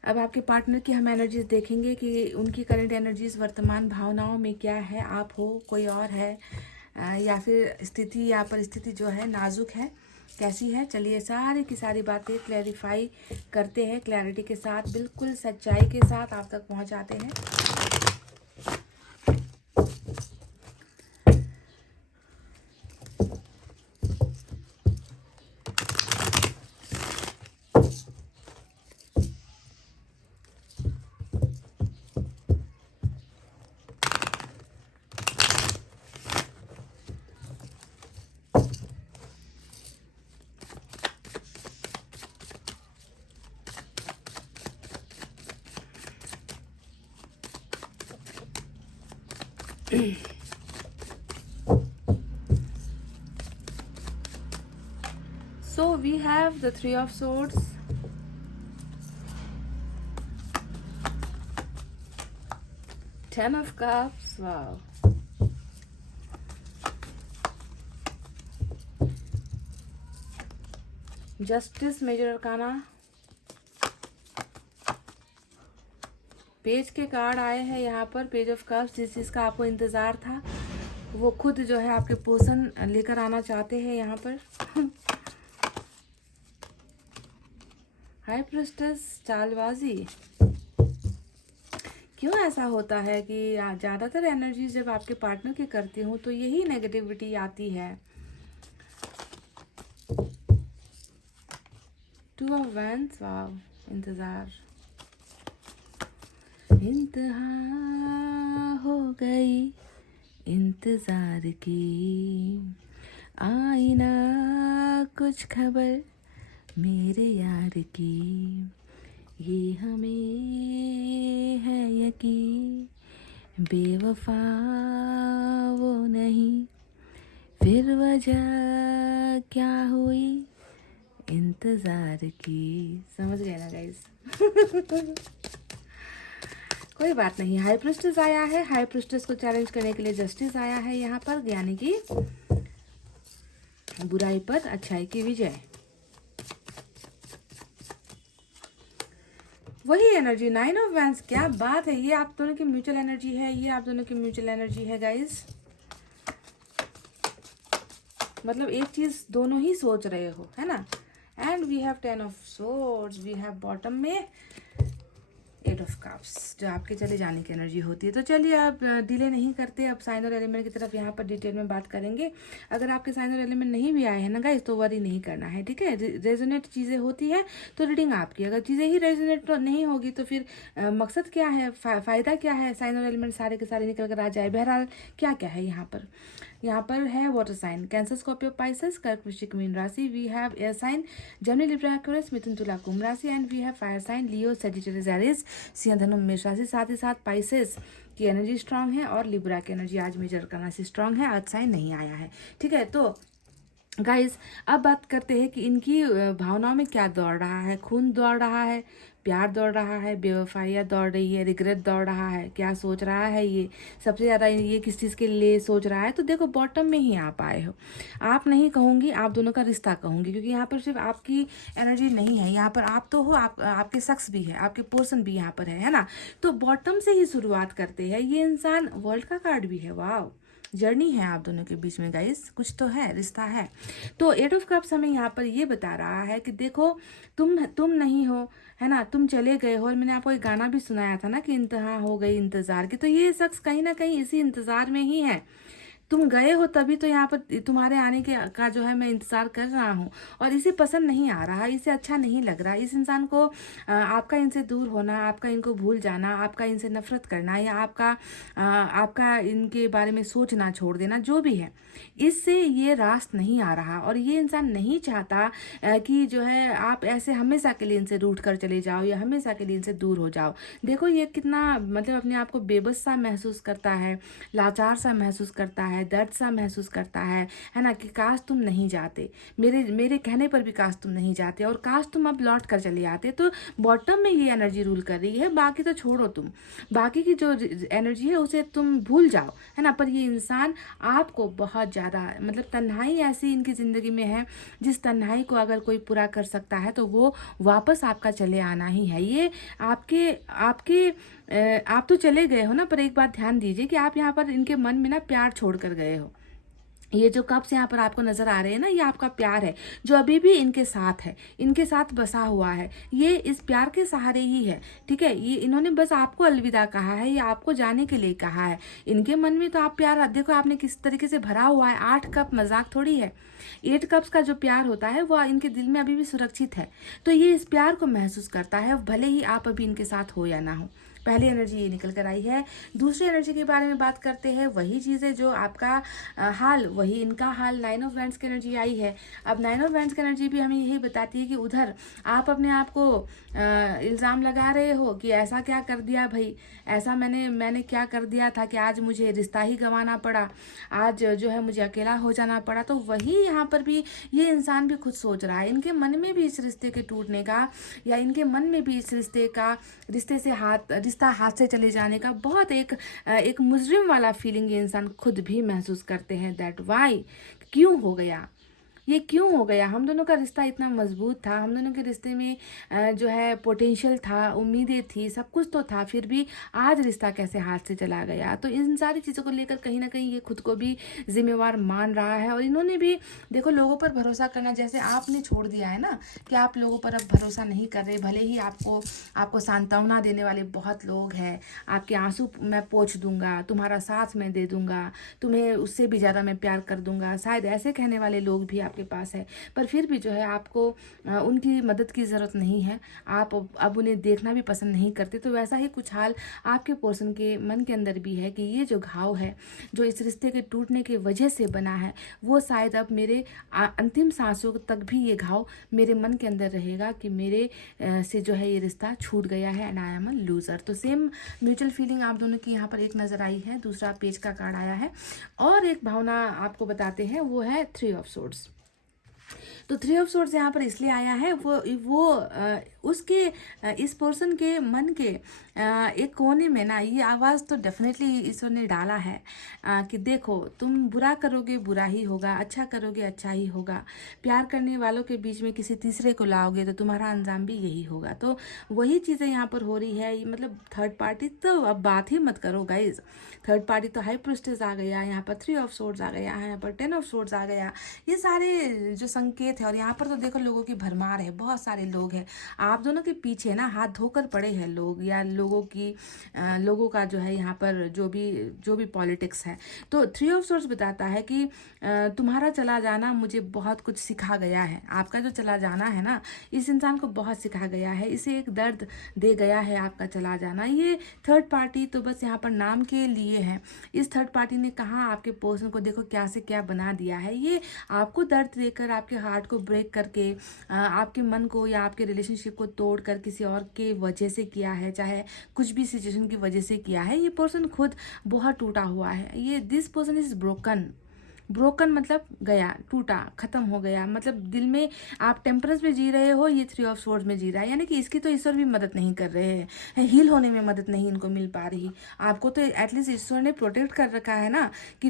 अब आपके पार्टनर की हम एनर्जीज देखेंगे कि उनकी करंट एनर्जीज, वर्तमान भावनाओं में क्या है, आप हो, कोई और है, या फिर स्थिति या परिस्थिति जो है नाजुक है, कैसी है। चलिए सारी की सारी बातें क्लैरिफाई करते हैं, क्लैरिटी के साथ, बिल्कुल सच्चाई के साथ आप तक पहुँचाते हैं। So we have the Three of Swords, Ten of Cups. Wow. Justice, Major Arcana. Page के कार्ड आए हैं यहाँ पर, पेज ऑफ कप्स। जिस चीज़ का आपको इंतज़ार था वो खुद जो है आपके पोषण लेकर आना चाहते हैं यहाँ पर। हाई प्रिस्टेस, चालबाजी। क्यों ऐसा होता है कि ज़्यादातर एनर्जी जब आपके पार्टनर की करती हूँ तो यही नेगेटिविटी आती है। टू ऑफ वैंड्स, वाव, इंतज़ार। इंतहा हो गई इंतज़ार की, आई ना कुछ खबर मेरे यार की, ये हमें है यकीन बेवफा वो नहीं, फिर वजह क्या हुई इंतज़ार की। समझ गए ना गाइस? कोई बात नहीं। हाई प्रिस्टेस आया है, हाई प्रिस्टेस को चैलेंज करने के लिए जस्टिस आया है यहाँ पर, यानी कि बुराई पर अच्छाई की विजय। वही एनर्जी, नाइन ऑफ वैंड्स। क्या बात है, ये आप दोनों की म्यूचुअल एनर्जी है, ये आप दोनों की म्यूचुअल एनर्जी है गाइस। मतलब एक चीज दोनों ही सोच रहे हो, है ना। And we have ten of swords, we have bottom में एट ऑफ कप्स, जो आपके चले जाने की एनर्जी होती है। तो चलिए अब डिले नहीं करते, अब साइन और एलिमेंट की तरफ यहाँ पर डिटेल में बात करेंगे। अगर आपके साइन और एलिमेंट नहीं भी आए हैं ना गाइस, तो वरी नहीं करना है, ठीक है। रेजोनेट चीज़ें होती है तो रीडिंग आपकी, अगर चीज़ें ही रेजोनेट नहीं होगी तो फिर मकसद क्या है, फ़ायदा क्या है। साइन और एलिमेंट सारे के सारे निकल कर आ जाए। बहरहाल क्या क्या है यहाँ पर है water sign, cancer, Scorpio, Pisces, कर्क, वृश्चिक, मीन राशि। We have air sign, Gemini, Libra, Aquarius, मिथुन, तुला, कुंभ राशि। And we have fire sign, Leo, Sagittarius, Aries, सिंह, धनु, मेष राशि। साथ ही साथ पाइसेस की एनर्जी स्ट्रांग है और लिब्रा की एनर्जी आज मेजर करना से स्ट्रांग है। अर्थ साइन नहीं आया है, ठीक है। तो गाइस अब बात करते हैं कि इनकी भावनाओं में क्या दौड़ रहा है। खून दौड़ रहा है, प्यार दौड़ रहा है, बेवफाइयाँ दौड़ रही है, रिग्रेट दौड़ रहा है, क्या सोच रहा है ये सबसे ज़्यादा, ये किस चीज़ के लिए सोच रहा है। तो देखो बॉटम में ही आप आए हो। आप नहीं कहूँगी, आप दोनों का रिश्ता कहूँगी, क्योंकि यहाँ पर सिर्फ आपकी एनर्जी नहीं है, यहाँ पर आप तो हो, आपके शख्स भी है, आपके पर्सन भी यहाँ पर है ना। तो बॉटम से ही शुरुआत करते हैं। ये इंसान वर्ल्ड का कार्ड भी है, वाह। जर्नी है आप दोनों के बीच में गाइस, कुछ तो है, रिश्ता है। तो एट ऑफ कप्स हमें यहाँ पर ये बता रहा है कि देखो तुम नहीं हो, है ना, तुम चले गए हो। और मैंने आपको एक गाना भी सुनाया था ना कि इंतहा हो गई इंतजार की। तो ये शख्स कहीं ना कहीं इसी इंतजार में ही है। तुम गए हो तभी तो यहाँ पर तुम्हारे आने के का जो है मैं इंतज़ार कर रहा हूँ, और इसे पसंद नहीं आ रहा, इसे अच्छा नहीं लग रहा। इस इंसान को आपका इनसे दूर होना, आपका इनको भूल जाना, आपका इनसे नफरत करना, या आपका इनके बारे में सोचना छोड़ देना, जो भी है, इससे ये रास्त नहीं आ रहा। और ये इंसान नहीं चाहता कि जो है आप ऐसे हमेशा के लिए इनसे रूठ कर चले जाओ या हमेशा के लिए इनसे दूर हो जाओ। देखो ये कितना मतलब अपने आप को बेबस सा महसूस करता है, लाचार सा महसूस करता है, दर्द सा महसूस करता है ना, कि काश तुम नहीं जाते, मेरे कहने पर भी काश तुम नहीं जाते, और काश तुम अब लौट कर चले आते। तो बॉटम में ये एनर्जी रूल कर रही है, बाकी तो छोड़ो, तुम बाकी की जो एनर्जी है उसे तुम भूल जाओ, है ना। पर ये इंसान आपको बहुत ज़्यादा, मतलब तन्हाई ऐसी इनकी ज़िंदगी में है, जिस तन्हाई को अगर कोई पूरा कर सकता है तो वो वापस आपका चले आना ही है। ये आप तो चले गए हो ना, पर एक बात ध्यान दीजिए कि आप यहाँ पर इनके मन में ना प्यार छोड़ कर गए हो। ये जो कप्स यहाँ पर आपको नजर आ रहे हैं ना, ये आपका प्यार है जो अभी भी इनके साथ है, इनके साथ बसा हुआ है। ये इस प्यार के सहारे ही है, ठीक है। ये इन्होंने बस आपको अलविदा कहा है, ये आपको जाने के लिए कहा है। इनके मन में तो आप प्यार देखो आपने किस तरीके से भरा हुआ है। 8 कप मजाक थोड़ी है। 8 कप्स का जो प्यार होता है वो इनके दिल में अभी भी सुरक्षित है। तो ये इस प्यार को महसूस करता है, भले ही आप अभी इनके साथ हो या ना हो, पहली एनर्जी ये निकल कर आई है। दूसरी एनर्जी के बारे में बात करते हैं, वही चीज़ें जो आपका हाल, वही इनका हाल। 9 ऑफ वैंड्स की एनर्जी आई है। अब 9 ऑफ वैंड्स की एनर्जी भी हमें यही बताती है कि उधर आप अपने आप को इल्ज़ाम लगा रहे हो कि ऐसा क्या कर दिया भाई, ऐसा मैंने क्या कर दिया था कि आज मुझे रिश्ता ही गंवाना पड़ा, आज जो है मुझे अकेला हो जाना पड़ा। तो वही यहाँ पर भी ये इंसान भी खुद सोच रहा है, इनके मन में भी इस रिश्ते के टूटने का, या इनके मन में भी इस रिश्ते से रिश्ता हाथ से चले जाने का बहुत एक मुजरिम वाला फीलिंग ये इंसान खुद भी महसूस करते हैं। दैट वाई, क्यों हो गया ये, क्यों हो गया? हम दोनों का रिश्ता इतना मजबूत था, हम दोनों के रिश्ते में जो है पोटेंशियल था, उम्मीदें थी, सब कुछ तो था, फिर भी आज रिश्ता कैसे हाथ से चला गया? तो इन सारी चीज़ों को लेकर कहीं ना कहीं ये खुद को भी जिम्मेवार मान रहा है। और इन्होंने भी देखो लोगों पर भरोसा करना, जैसे आपने छोड़ दिया है ना कि आप लोगों पर अब भरोसा नहीं कर रहे, भले ही आपको सांत्वना देने वाले बहुत लोग हैं, आपके आंसू मैं पोंछ दूंगा, तुम्हारा साथ मैं दे दूंगा, तुम्हें उससे भी ज़्यादा मैं प्यार कर दूंगा, शायद ऐसे कहने वाले लोग भी आपके पास है, पर फिर भी जो है आपको उनकी मदद की ज़रूरत नहीं है, आप अब उन्हें देखना भी पसंद नहीं करते। तो वैसा ही कुछ हाल आपके पर्सन के मन के अंदर भी है कि ये जो घाव है, जो इस रिश्ते के टूटने की वजह से बना है, वो शायद अब मेरे अंतिम सांसों तक भी ये घाव मेरे मन के अंदर रहेगा कि मेरे से जो है ये रिश्ता छूट गया है and I am a loser. तो सेम म्यूचुअल फीलिंग आप दोनों की यहाँ पर एक नज़र आई है। दूसरा पेज का कार्ड आया है और एक भावना आपको बताते हैं, वो है 3 ऑफ सोर्ड्स। तो 3 ऑफ सोर्ड्स यहाँ पर इसलिए आया है, वो उसके इस पर्सन के मन के एक कोने में ना ये आवाज़ तो डेफिनेटली ईश्वर ने डाला है कि देखो तुम बुरा करोगे बुरा ही होगा, अच्छा करोगे अच्छा ही होगा, प्यार करने वालों के बीच में किसी तीसरे को लाओगे तो तुम्हारा अंजाम भी यही होगा। तो वही चीज़ें यहाँ पर हो रही है। मतलब थर्ड पार्टी तो अब बात ही मत करो गाइज, थर्ड पार्टी तो हाई प्रिस्टेस आ गया, यहाँ पर 3 ऑफ सोर्ड्स आ गया, यहाँ पर 10 ऑफ सोर्ड्स आ गया, ये सारे जो संकेत है। और यहाँ पर तो देखो लोगों की भरमार है, बहुत सारे लोग हैं, आप दोनों के पीछे ना हाथ धोकर पड़े हैं लोग, या लोगों का जो है यहाँ पर जो भी पॉलिटिक्स है। तो 3 ऑफ सोर्ड्स बताता है कि तुम्हारा चला जाना मुझे बहुत कुछ सिखा गया है। आपका जो चला जाना है ना, इस इंसान को बहुत सिखा गया है, इसे एक दर्द दे गया है आपका चला जाना। ये थर्ड पार्टी तो बस यहाँ पर नाम के लिए है। इस थर्ड पार्टी ने कहा आपके पर्सन को देखो क्या से क्या बना दिया है। ये आपको दर्द देकर, आपके हार्ट को ब्रेक करके, आपके मन को या आपके रिलेशनशिप को तोड़कर किसी और के वजह से किया है, चाहे कुछ भी सिचुएशन की वजह से किया है। ये पर्सन खुद बहुत टूटा हुआ है। ये दिस पर्सन इज ब्रोकन मतलब गया, टूटा, खत्म हो गया। मतलब दिल में आप टेम्परेंस में जी रहे हो, ये 3 ऑफ सोर्ड्स में जी रहा है, यानी कि इसकी तो ईश्वर भी मदद नहीं कर रहे हैं, हील होने में मदद नहीं इनको मिल पा रही। आपको तो एटलीस्ट ईश्वर ने प्रोटेक्ट कर रखा है ना कि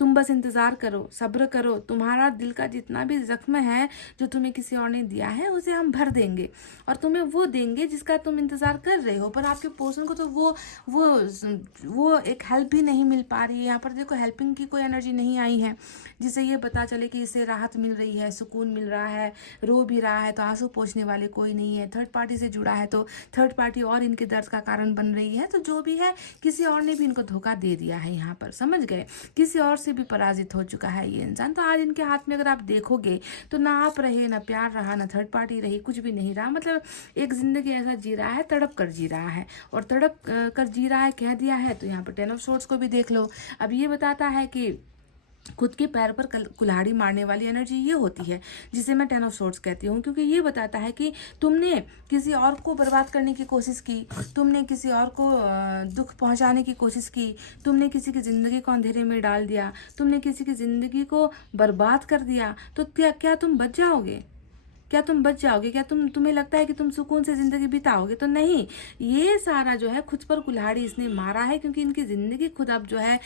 तुम बस इंतज़ार करो, सब्र करो, तुम्हारा दिल का जितना भी जख्म है जो तुम्हें किसी और ने दिया है उसे हम भर देंगे और तुम्हें वो देंगे जिसका तुम इंतज़ार कर रहे हो। पर आपके पर्सन को तो वो एक हेल्प भी नहीं मिल पा रही है। यहाँ पर देखो हेल्पिंग की कोई एनर्जी नहीं आई है जिससे ये पता चले कि इसे राहत मिल रही है, सुकून मिल रहा है, रो भी रहा है तो आंसू पोंछने वाले कोई नहीं है। थर्ड पार्टी से जुड़ा है तो थर्ड पार्टी और इनके दर्द का कारण बन रही है। तो जो भी है, किसी और ने भी इनको धोखा दे दिया है, यहाँ पर समझ गए, किसी और से भी पराजित हो चुका है ये इंसान। तो आज इनके हाथ में अगर आप देखोगे तो ना आप रहे, ना प्यार रहा, ना थर्ड पार्टी रही, कुछ भी नहीं रहा। मतलब एक जिंदगी ऐसा जी रहा है, तड़प कर जी रहा है, और तड़प कर जी रहा है कह दिया है। तो यहाँ पर 10 ऑफ सोर्ड्स को भी देख लो। अब ये बताता है कि खुद के पैर पर कुल्हाड़ी मारने वाली एनर्जी ये होती है जिसे मैं 10 ऑफ सोर्ड्स कहती हूँ, क्योंकि ये बताता है कि तुमने किसी और को बर्बाद करने की कोशिश की, तुमने किसी और को दुख पहुंचाने की कोशिश की, तुमने किसी की ज़िंदगी को अंधेरे में डाल दिया, तुमने किसी की ज़िंदगी को बर्बाद कर दिया। तो क्या तुम बच जाओगे? क्या तुम बच जाओगे? क्या तुम्हें लगता है कि तुम सुकून से ज़िंदगी बिताओगे? तो नहीं, ये सारा जो है खुद पर कुल्हाड़ी इसने मारा है, क्योंकि इनकी ज़िंदगी खुद अब जो है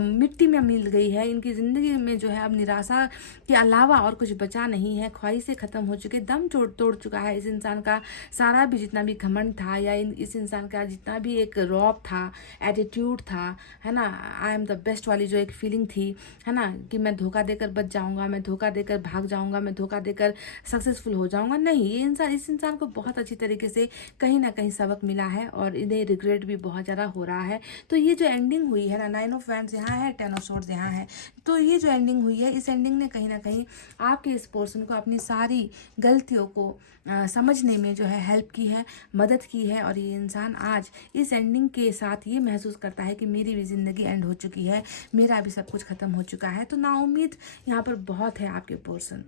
मिट्टी में मिल गई है। इनकी ज़िंदगी में जो है अब निराशा के अलावा और कुछ बचा नहीं है, ख्वाहिशें ख़त्म हो चुके, दम तोड़ चुका है इस इंसान का सारा भी जितना भी घमंड था, या इस इंसान का जितना भी एक रौब था, एटीट्यूड था, है ना, आई एम द बेस्ट वाली जो एक फीलिंग थी, है ना, कि मैं धोखा देकर बच जाऊँगा, मैं धोखा देकर भाग जाऊँगा, मैं धोखा देकर सक्सेस सक्सेसफुल हो जाऊंगा, नहीं, ये इंसान, इस इंसान को बहुत अच्छी तरीके से कहीं ना कहीं सबक मिला है और इन्हें रिग्रेट भी बहुत ज़्यादा हो रहा है। तो ये जो एंडिंग हुई है ना, 9 ऑफ वैंड्स यहाँ है, 10 ऑफ स्वॉर्ड्स यहाँ है, तो ये जो एंडिंग हुई है, इस एंडिंग ने कहीं ना कहीं आपके इस पर्सन को अपनी सारी गलतियों को समझने में जो है हेल्प की है, मदद की है। और ये इंसान आज इस एंडिंग के साथ ये महसूस करता है कि मेरी भी ज़िंदगी एंड हो चुकी है, मेरा भी सब कुछ ख़त्म हो चुका है। तो नाउम्मीद यहाँ पर बहुत है आपके पर्सन।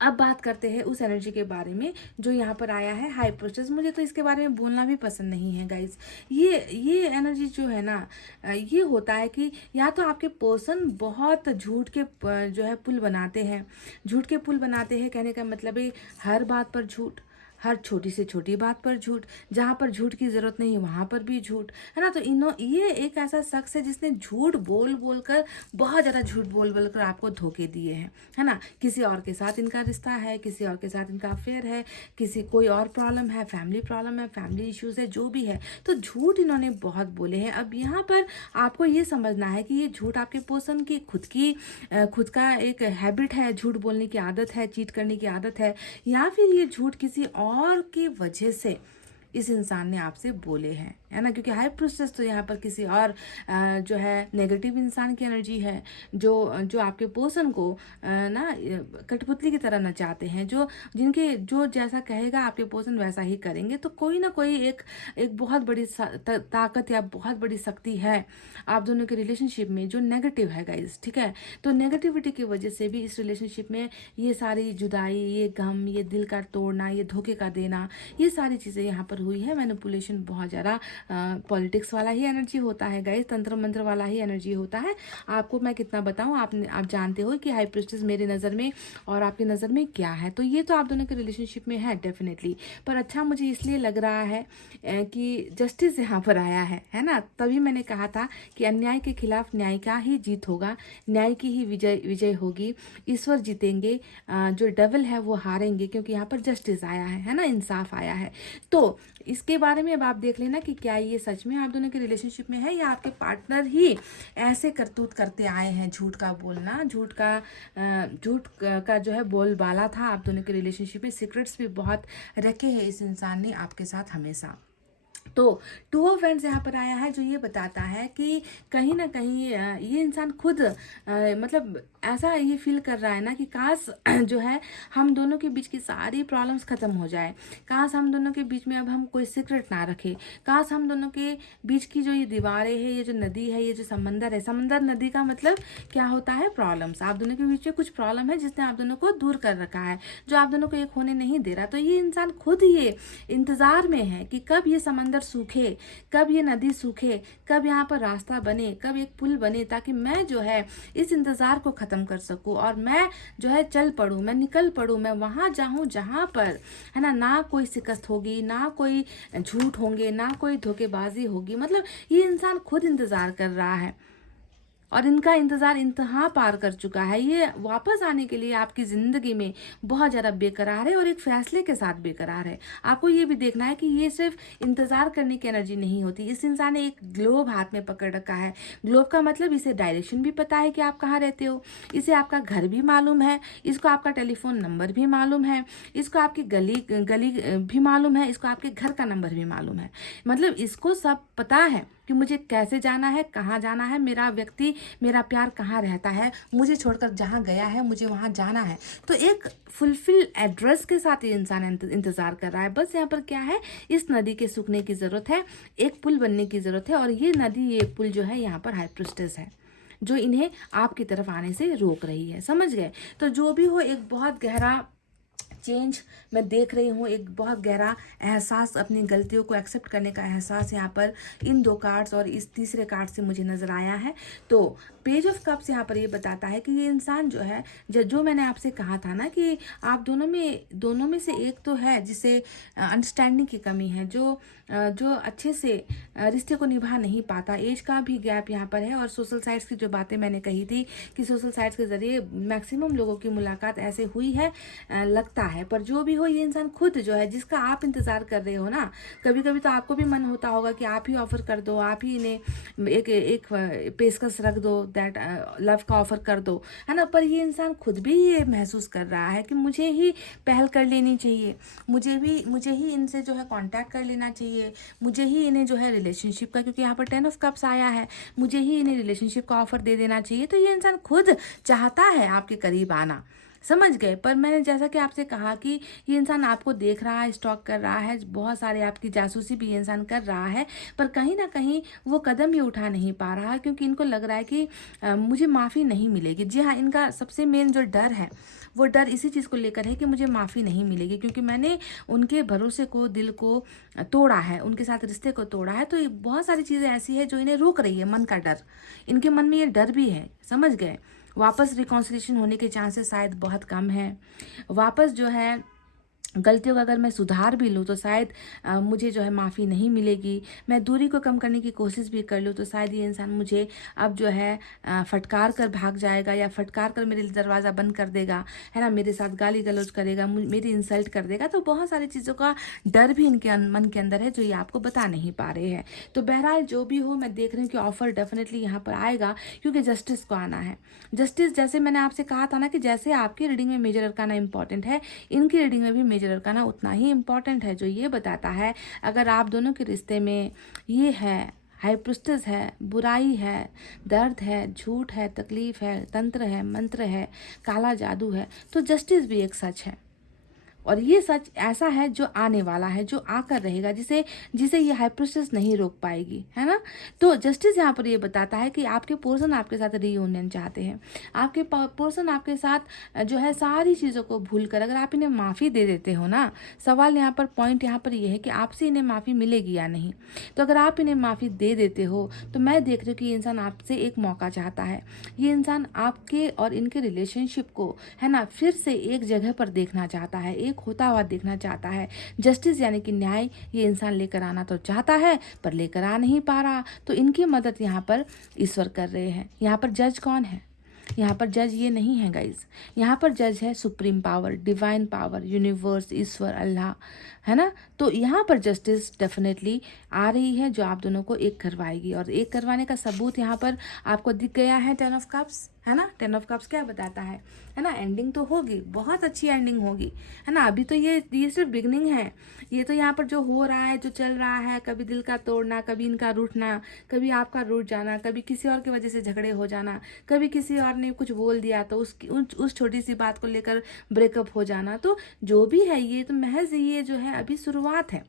अब बात करते हैं उस एनर्जी के बारे में जो यहाँ पर आया है, हाई प्रिस्टेस। मुझे तो इसके बारे में बोलना भी पसंद नहीं है गाइज। ये एनर्जी जो है ना, ये होता है कि या तो आपके पर्सन बहुत झूठ के जो है पुल बनाते हैं, झूठ के पुल बनाते हैं, कहने का मतलब है हर बात पर झूठ, हर छोटी से छोटी बात पर झूठ, जहाँ पर झूठ की ज़रूरत नहीं वहाँ पर भी झूठ, है ना। तो ये एक ऐसा शख्स है जिसने झूठ बोल बोल कर, बहुत ज़्यादा झूठ बोल बोल कर आपको धोखे दिए हैं, है ना। किसी और के साथ इनका रिश्ता है, किसी और के साथ इनका अफेयर है, किसी कोई और प्रॉब्लम है, फैमिली इश्यूज़ है, जो भी है, तो झूठ इन्होंने बहुत बोले हैं। अब यहाँ पर आपको ये समझना है कि ये झूठ आपके पर्सन की खुद का एक हैबिट है, झूठ बोलने की आदत है, चीट करने की आदत है, या फिर ये झूठ किसी और की वजह से इस इंसान ने आपसे बोले हैं, है ना। क्योंकि हाई प्रिस्टेस तो यहाँ पर किसी और जो है नेगेटिव इंसान की एनर्जी है, जो आपके पर्सन को ना कठपुतली की तरह नचाते हैं, जो जैसा कहेगा आपके पर्सन वैसा ही करेंगे। तो कोई ना कोई एक बहुत बड़ी ताकत या बहुत बड़ी शक्ति है आप दोनों के रिलेशनशिप में जो नेगेटिव है गाइज, ठीक है। तो नेगेटिविटी की वजह से भी इस रिलेशनशिप में ये सारी जुदाई, ये गम, ये दिल का तोड़ना, ये धोखे का देना, ये सारी चीज़ें यहाँ पर हुई है। मैनिपुलेशन बहुत ज़्यादा पॉलिटिक्स वाला ही एनर्जी होता है गाइस, तंत्र मंत्र वाला ही एनर्जी होता है। आपको मैं कितना बताऊं, आप जानते हो कि हाई प्रिस्टेस मेरी नज़र में और आपकी नज़र में क्या है। तो ये तो आप दोनों के रिलेशनशिप में है डेफिनेटली, पर अच्छा मुझे इसलिए लग रहा है कि जस्टिस यहाँ पर आया है ना। तभी मैंने कहा था कि अन्याय के खिलाफ न्याय का ही जीत होगा, न्याय की ही विजय होगी, ईश्वर जीतेंगे, जो डेविल है वो हारेंगे, क्योंकि यहाँ पर जस्टिस आया है ना, इंसाफ आया है। तो इसके बारे में अब आप देख लेना कि क्या ये सच में आप दोनों के रिलेशनशिप में है, या आपके पार्टनर ही ऐसे करतूत करते आए हैं। झूठ का बोलना, झूठ का जो है बोलबाला था आप दोनों के रिलेशनशिप में, सीक्रेट्स भी बहुत रखे हैं इस इंसान ने आपके साथ हमेशा। तो 2 ऑफ वैंड्स यहाँ पर आया है, जो ये बताता है कि कहीं ना कहीं ये इंसान खुद मतलब ऐसा ये फील कर रहा है ना कि काश जो है हम दोनों के बीच की सारी प्रॉब्लम्स ख़त्म हो जाए, काश हम दोनों के बीच में अब हम कोई सीक्रेट ना रखें, काश हम दोनों के बीच की जो ये दीवारें हैं, ये जो नदी है, ये जो समंदर है, समंदर नदी का मतलब क्या होता है, प्रॉब्लम्स। आप दोनों के बीच में कुछ प्रॉब्लम है जिसने आप दोनों को दूर कर रखा है, जो आप दोनों को एक होने नहीं दे रहा। तो ये इंसान खुद ये इंतज़ार में है कि कब ये समंदर सूखे, कब ये नदी सूखे, कब यहाँ पर रास्ता बने, कब एक पुल बने, ताकि मैं जो है इस इंतजार को खत्म कर सकूं और मैं जो है चल पड़ूं, मैं निकल पड़ूं, मैं वहां जाऊं जहां पर, है ना कोई शिकस्त होगी, ना कोई झूठ होंगे, ना कोई धोखेबाजी होगी। मतलब ये इंसान खुद इंतजार कर रहा है और इनका इंतज़ार इंतहा पार कर चुका है। ये वापस आने के लिए आपकी ज़िंदगी में बहुत ज़्यादा बेकरार है और एक फैसले के साथ बेकरार है। आपको ये भी देखना है कि ये सिर्फ इंतज़ार करने की एनर्जी नहीं होती। इस इंसान ने एक ग्लोब हाथ में पकड़ रखा है। ग्लोब का मतलब इसे डायरेक्शन भी पता है कि आप कहाँ रहते हो, इसे आपका घर भी मालूम है, इसको आपका टेलीफोन नंबर भी मालूम है, इसको आपकी गली भी मालूम है, इसको आपके घर का नंबर भी मालूम है। मतलब इसको सब पता है कि मुझे कैसे जाना है, कहाँ जाना है, मेरा व्यक्ति, मेरा प्यार कहाँ रहता है, मुझे छोड़कर जहाँ गया है मुझे वहाँ जाना है। तो एक फुलफिल एड्रेस के साथ ये इंसान इंतजार कर रहा है। बस यहाँ पर क्या है, इस नदी के सूखने की ज़रूरत है, एक पुल बनने की ज़रूरत है, और ये नदी, ये पुल जो है यहाँ पर हाई प्रिस्टेस है, जो इन्हें आपकी तरफ आने से रोक रही है। समझ गए। तो जो भी हो, एक बहुत गहरा चेंज मैं देख रही हूँ, एक बहुत गहरा एहसास, अपनी गलतियों को एक्सेप्ट करने का एहसास यहाँ पर इन 2 कार्ड्स और इस तीसरे कार्ड से मुझे नज़र आया है। तो पेज ऑफ कप्स यहाँ पर ये बताता है कि ये इंसान जो है, जो मैंने आपसे कहा था ना कि आप दोनों में से एक तो है जिसे अंडरस्टैंडिंग की कमी है, जो अच्छे से रिश्ते को निभा नहीं पाता। एज का भी गैप यहाँ पर है, और सोशल साइट्स की जो बातें मैंने कही थी कि सोशल साइट्स के ज़रिए मैक्सिमम लोगों की मुलाकात ऐसे हुई है, लगता है, पर जो भी हो ये इंसान खुद जो है जिसका आप इंतज़ार कर रहे हो ना, कभी कभी तो आपको भी मन होता होगा कि आप ही ऑफ़र कर दो, आप ही इन्हें एक एक पेशकश रख दो, दैट लव का ऑफ़र कर दो, है ना। पर ये इंसान खुद भी ये महसूस कर रहा है कि मुझे ही पहल कर लेनी चाहिए, मुझे ही इनसे जो है कांटेक्ट कर लेना चाहिए, मुझे ही इन्हें जो है रिलेशनशिप का, क्योंकि यहाँ पर 10 ऑफ कप्स आया है, मुझे ही इन्हें रिलेशनशिप का ऑफ़र दे देना चाहिए। तो ये इंसान खुद चाहता है आपके करीब आना, समझ गए। पर मैंने जैसा कि आपसे कहा कि ये इंसान आपको देख रहा है, स्टॉक कर रहा है, बहुत सारे आपकी जासूसी भी ये इंसान कर रहा है, पर कहीं ना कहीं वो कदम ही उठा नहीं पा रहा, क्योंकि इनको लग रहा है कि मुझे माफ़ी नहीं मिलेगी। जी हाँ, इनका सबसे मेन जो डर है वो डर इसी चीज़ को लेकर है कि मुझे माफ़ी नहीं मिलेगी, क्योंकि मैंने उनके भरोसे को, दिल को तोड़ा है, उनके साथ रिश्ते को तोड़ा है। तो ये बहुत सारी चीज़ें ऐसी है जो इन्हें रोक रही है, मन का डर, इनके मन में ये डर भी है, समझ गए। वापस रिकॉन्सिलेशन होने के चांसेस शायद बहुत कम है। वापस जो है गलतियों का अगर मैं सुधार भी लूँ तो शायद मुझे जो है माफ़ी नहीं मिलेगी। मैं दूरी को कम करने की कोशिश भी कर लूँ तो शायद ये इंसान मुझे अब जो है फटकार कर भाग जाएगा, या फटकार कर मेरे दरवाज़ा बंद कर देगा, है ना, मेरे साथ गाली गलौज करेगा, मेरी इंसल्ट कर देगा। तो बहुत सारी चीज़ों का डर भी इनके मन के अंदर है जो ये आपको बता नहीं पा रहे हैं। तो बहरहाल जो भी हो, मैं देख रही हूँ कि ऑफ़र डेफिनेटली यहाँ पर आएगा, क्योंकि जस्टिस को आना है। जस्टिस, जैसे मैंने आपसे कहा था ना कि जैसे आपकी रीडिंग में मेजर अरकाना इंपॉर्टेंट है, इनकी रीडिंग में भी मेजर अरकाना उतना ही इम्पॉर्टेंट है, जो ये बताता है अगर आप दोनों के रिश्ते में ये है, हाई प्रिस्टेस है, बुराई है, दर्द है, झूठ है, तकलीफ है, तंत्र है, मंत्र है, काला जादू है, तो जस्टिस भी एक सच है। और ये सच ऐसा है जो आने वाला है, जो आकर रहेगा, जिसे जिसे ये हाई प्रिस्टेस नहीं रोक पाएगी, है ना। तो जस्टिस यहाँ पर ये बताता है कि आपके पर्सन आपके साथ रीयूनियन चाहते हैं, आपके पर्सन आपके साथ जो है सारी चीज़ों को भूल कर अगर आप इन्हें माफ़ी दे देते हो ना, सवाल यहाँ पर, पॉइंट यहाँ पर ये है कि आपसे इन्हें माफ़ी मिलेगी या नहीं। तो अगर आप इन्हें माफ़ी दे देते हो तो मैं देख रही हूँ कि ये इंसान आपसे एक मौका चाहता है। ये इंसान आपके और इनके रिलेशनशिप को, है ना, फिर से एक जगह पर देखना चाहता है, एक होता हुआ देखना चाहता है। जस्टिस यानी कि न्याय ये इंसान लेकर आना तो चाहता है पर लेकर आ नहीं पा रहा। तो इनकी मदद यहाँ पर ईश्वर कर रहे हैं। यहाँ पर जज कौन है? यहाँ पर जज ये नहीं है गाइज, यहाँ पर जज है supreme power, divine power, universe, ईश्वर, अल्लाह, है ना। तो यहाँ पर जस्टिस डेफिनेटली आ रही है जो आप दोनों को एक करवाएगी, और एक करवाने का सबूत यहाँ पर आपको दिख गया है 10 ऑफ कप्स, है ना। 10 ऑफ कप्स क्या बताता है ना, एंडिंग तो होगी, बहुत अच्छी एंडिंग होगी, है ना। अभी तो ये सिर्फ बिगनिंग है। ये तो यहाँ पर जो हो रहा है, जो चल रहा है, कभी दिल का तोड़ना, कभी इनका रूठना, कभी आपका रूठ जाना, कभी किसी और की वजह से झगड़े हो जाना, कभी किसी और ने कुछ बोल दिया तो उस छोटी सी बात को लेकर ब्रेकअप हो जाना। तो जो भी है ये तो महज ये जो है अभी शुरुआत है,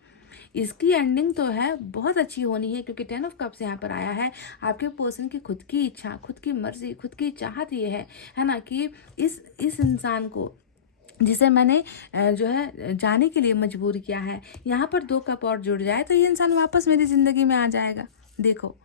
इसकी एंडिंग तो है बहुत अच्छी होनी है, क्योंकि 10 ऑफ कप्स यहाँ पर आया है। आपके पर्सन की खुद की इच्छा, खुद की मर्जी, खुद की चाहत ये है ना, कि इस इंसान को जिसे मैंने जो है जाने के लिए मजबूर किया है, यहाँ पर 2 कप और जुड़ जाए तो ये इंसान वापस मेरी ज़िंदगी में आ जाएगा। देखो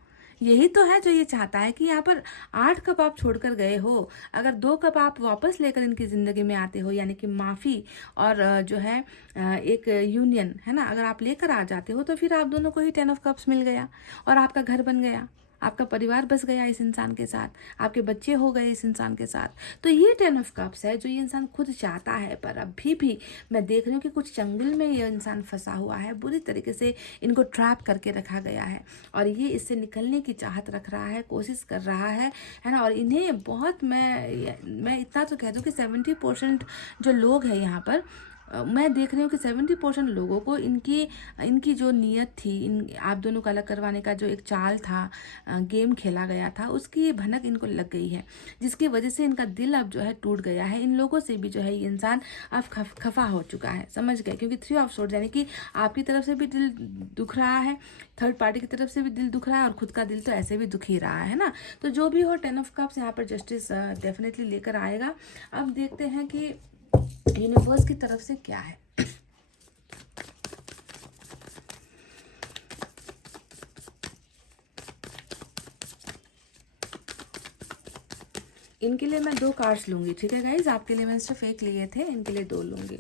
यही तो है जो ये चाहता है कि यहाँ पर 8 कप आप छोड़कर गए हो, अगर 2 कप आप वापस लेकर इनकी ज़िंदगी में आते हो, यानी कि माफ़ी और जो है एक यूनियन, है ना, अगर आप लेकर आ जाते हो तो फिर आप दोनों को ही 10 ऑफ कप्स मिल गया और आपका घर बन गया, आपका परिवार बस गया इस इंसान के साथ, आपके बच्चे हो गए इस इंसान के साथ। तो ये 10 ऑफ कप्स है जो ये इंसान खुद चाहता है, पर अभी भी मैं देख रही हूँ कि कुछ चंगुल में ये इंसान फंसा हुआ है, बुरी तरीके से इनको ट्रैप करके रखा गया है और ये इससे निकलने की चाहत रख रहा है, कोशिश कर रहा है ना। और इन्हें बहुत, मैं इतना तो कह दूँ कि 70% जो लोग हैं यहाँ पर, मैं देख रही हूँ कि 70% लोगों को इनकी जो नीयत थी, आप दोनों को अलग करवाने का जो एक चाल था, गेम खेला गया था, उसकी भनक इनको लग गई है, जिसकी वजह से इनका दिल अब जो है टूट गया है। इन लोगों से भी जो है ये इंसान अब खफा हो चुका है, समझ गए, क्योंकि 3 ऑफ सोर्ड्स यानी कि आपकी तरफ से भी दिल दुख रहा है, थर्ड पार्टी की तरफ से भी दिल दुख रहा है और खुद का दिल तो ऐसे भी दुख ही रहा है ना। तो जो भी हो 10 ऑफ कप्स यहाँ पर जस्टिस डेफिनेटली लेकर आएगा। अब देखते हैं कि यूनिवर्स की तरफ से क्या है। इनके लिए मैं 2 कार्ड्स लूंगी, ठीक है गाइज। आपके लिए मैंने सिर्फ 1 लिए थे, इनके लिए 2 लूंगी।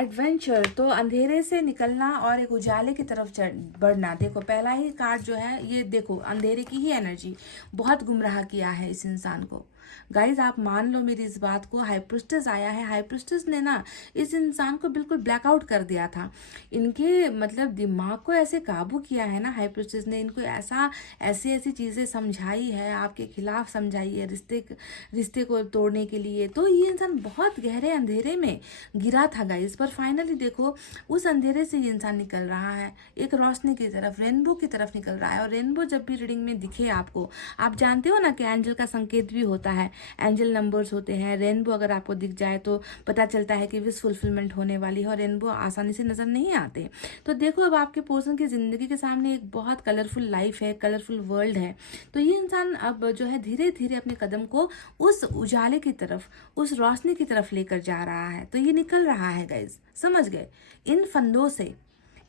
एडवेंचर, तो अंधेरे से निकलना और एक उजाले की तरफ बढ़ना। देखो पहला ही कार्ड जो है ये, देखो अंधेरे की ही एनर्जी बहुत गुमराह किया है इस इंसान को। गाइज आप मान लो मेरी इस बात को, हाई प्रिस्टेस आया है, हाई प्रिस्टेस ने ना इस इंसान को बिल्कुल ब्लैकआउट कर दिया था। इनके मतलब दिमाग को ऐसे काबू किया है ना हाई प्रिस्टेस ने, इनको ऐसी ऐसी चीज़ें समझाई है, आपके खिलाफ समझाई है, रिश्ते को तोड़ने के लिए। तो ये इंसान बहुत गहरे अंधेरे में गिरा था गाइज, पर फाइनली देखो उस अंधेरे से ये इंसान निकल रहा है, एक रोशनी की तरफ, रेनबो की तरफ निकल रहा है। और रेनबो जब भी रीडिंग में दिखे आपको, आप जानते हो ना कि एंजल का संकेत भी होता है, एंजल नंबर्स होते हैं। रेनबो अगर आपको दिख जाए तो पता चलता है कि विश फुलफिलमेंट होने वाली है, और रेनबो आसानी से नजर नहीं आते। तो देखो अब आपके पर्सन की जिंदगी के सामने एक बहुत कलरफुल लाइफ है, कलरफुल वर्ल्ड है। तो ये इंसान अब जो है धीरे धीरे अपने कदम को उस उजाले की तरफ, उस रोशनी की तरफ लेकर जा रहा है। तो ये निकल रहा है गाइज, समझ गए, इन फंदों से,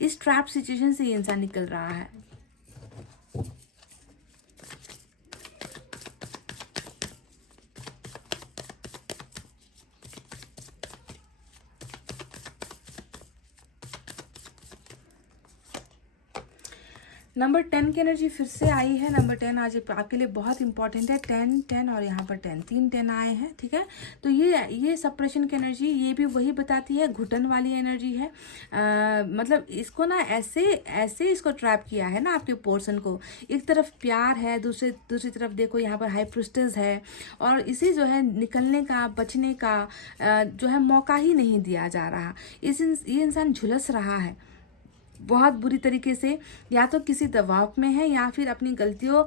इस ट्रैप सिचुएशन से ये इंसान निकल रहा है। नंबर 10 की एनर्जी फिर से आई है। नंबर 10 आज आपके लिए बहुत इंपॉर्टेंट है। 10 और यहाँ पर 10, 3 10 आए हैं, ठीक है। तो ये सप्रेशन की एनर्जी, ये भी वही बताती है, घुटन वाली एनर्जी है। मतलब इसको ना ऐसे इसको ट्रैप किया है ना आपके पोर्सन को। एक तरफ प्यार है, दूसरी तरफ देखो यहाँ पर हाई प्रिस्टेस है, और इसे जो है निकलने का, बचने का जो है मौका ही नहीं दिया जा रहा। ये इंसान झुलस रहा है बहुत बुरी तरीके से, या तो किसी दबाव में है, या फिर अपनी गलतियों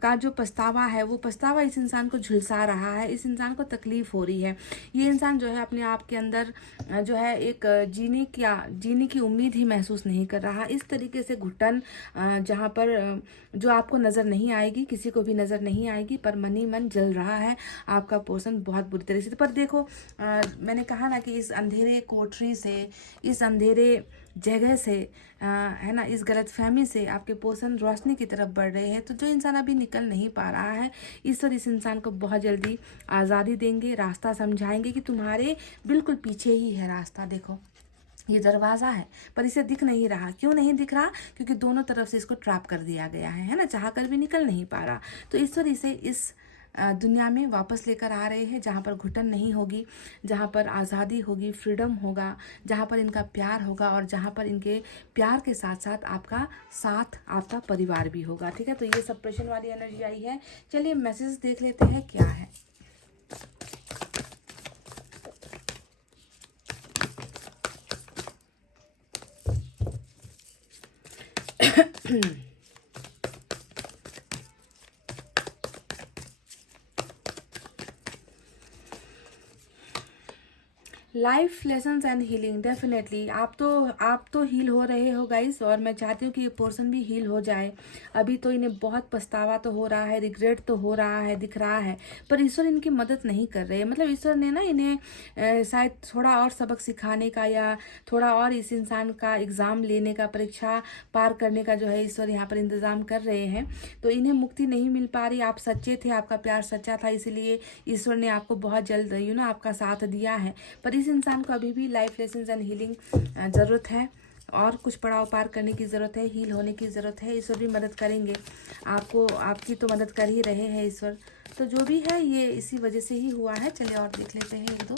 का जो पछतावा है, वो पछतावा इस इंसान को झुलसा रहा है, इस इंसान को तकलीफ हो रही है। ये इंसान जो है अपने आप के अंदर जो है एक जीने की उम्मीद ही महसूस नहीं कर रहा। इस तरीके से घुटन जहाँ पर जो आपको नज़र नहीं आएगी, किसी को भी नज़र नहीं आएगी, पर मन ही मन जल रहा है आपका पर्सन बहुत बुरी तरीके से। पर देखो मैंने कहा ना कि इस अंधेरे कोठरी से, इस अंधेरे जगह से है ना, इस गलतफहमी से आपके पर्सन रोशनी की तरफ बढ़ रहे हैं। तो जो इंसान अभी निकल नहीं पा रहा है, ईश्वर इस इंसान को बहुत जल्दी आज़ादी देंगे, रास्ता समझाएंगे कि तुम्हारे बिल्कुल पीछे ही है रास्ता। देखो ये दरवाज़ा है, पर इसे दिख नहीं रहा। क्यों नहीं दिख रहा? क्योंकि दोनों तरफ से इसको ट्रैप कर दिया गया है ना, चाह कर भी निकल नहीं पा रहा। तो ईश्वर इसे इस दुनिया में वापस लेकर आ रहे हैं, जहाँ पर घुटन नहीं होगी, जहाँ पर आज़ादी होगी, फ्रीडम होगा, जहाँ पर इनका प्यार होगा, और जहाँ पर इनके प्यार के साथ साथ आपका परिवार भी होगा, ठीक है। तो ये सप्रेशन वाली एनर्जी आई है। चलिए मैसेज देख लेते हैं क्या है। Life lessons and healing, definitely आप तो हील हो रहे हो गाइस, और मैं चाहती हूँ कि ये पर्सन भी हील हो जाए। अभी तो इन्हें बहुत पछतावा तो हो रहा है, रिग्रेट तो हो रहा है, दिख रहा है, पर ईश्वर इनकी मदद नहीं कर रहे हैं। मतलब ईश्वर ने ना इन्हें शायद थोड़ा और सबक सिखाने का, या थोड़ा और इस इंसान का एग्ज़ाम लेने का, परीक्षा पार करने का जो है ईश्वर यहाँ पर इंतज़ाम कर रहे हैं। तो इन्हें मुक्ति नहीं मिल पा रही। आप सच्चे थे, आपका प्यार सच्चा था, इसीलिए ईश्वर ने आपको बहुत जल्द आपका साथ दिया है। पर इस इंसान को अभी भी लाइफ लेसन्स एंड हीलिंग ज़रूरत है, और कुछ पड़ाव पार करने की ज़रूरत है, हील होने की ज़रूरत है। ईश्वर भी मदद करेंगे आपको, आपकी तो मदद कर ही रहे हैं ईश्वर। तो जो भी है ये इसी वजह से ही हुआ है। चलिए और देख लेते हैं एक दो।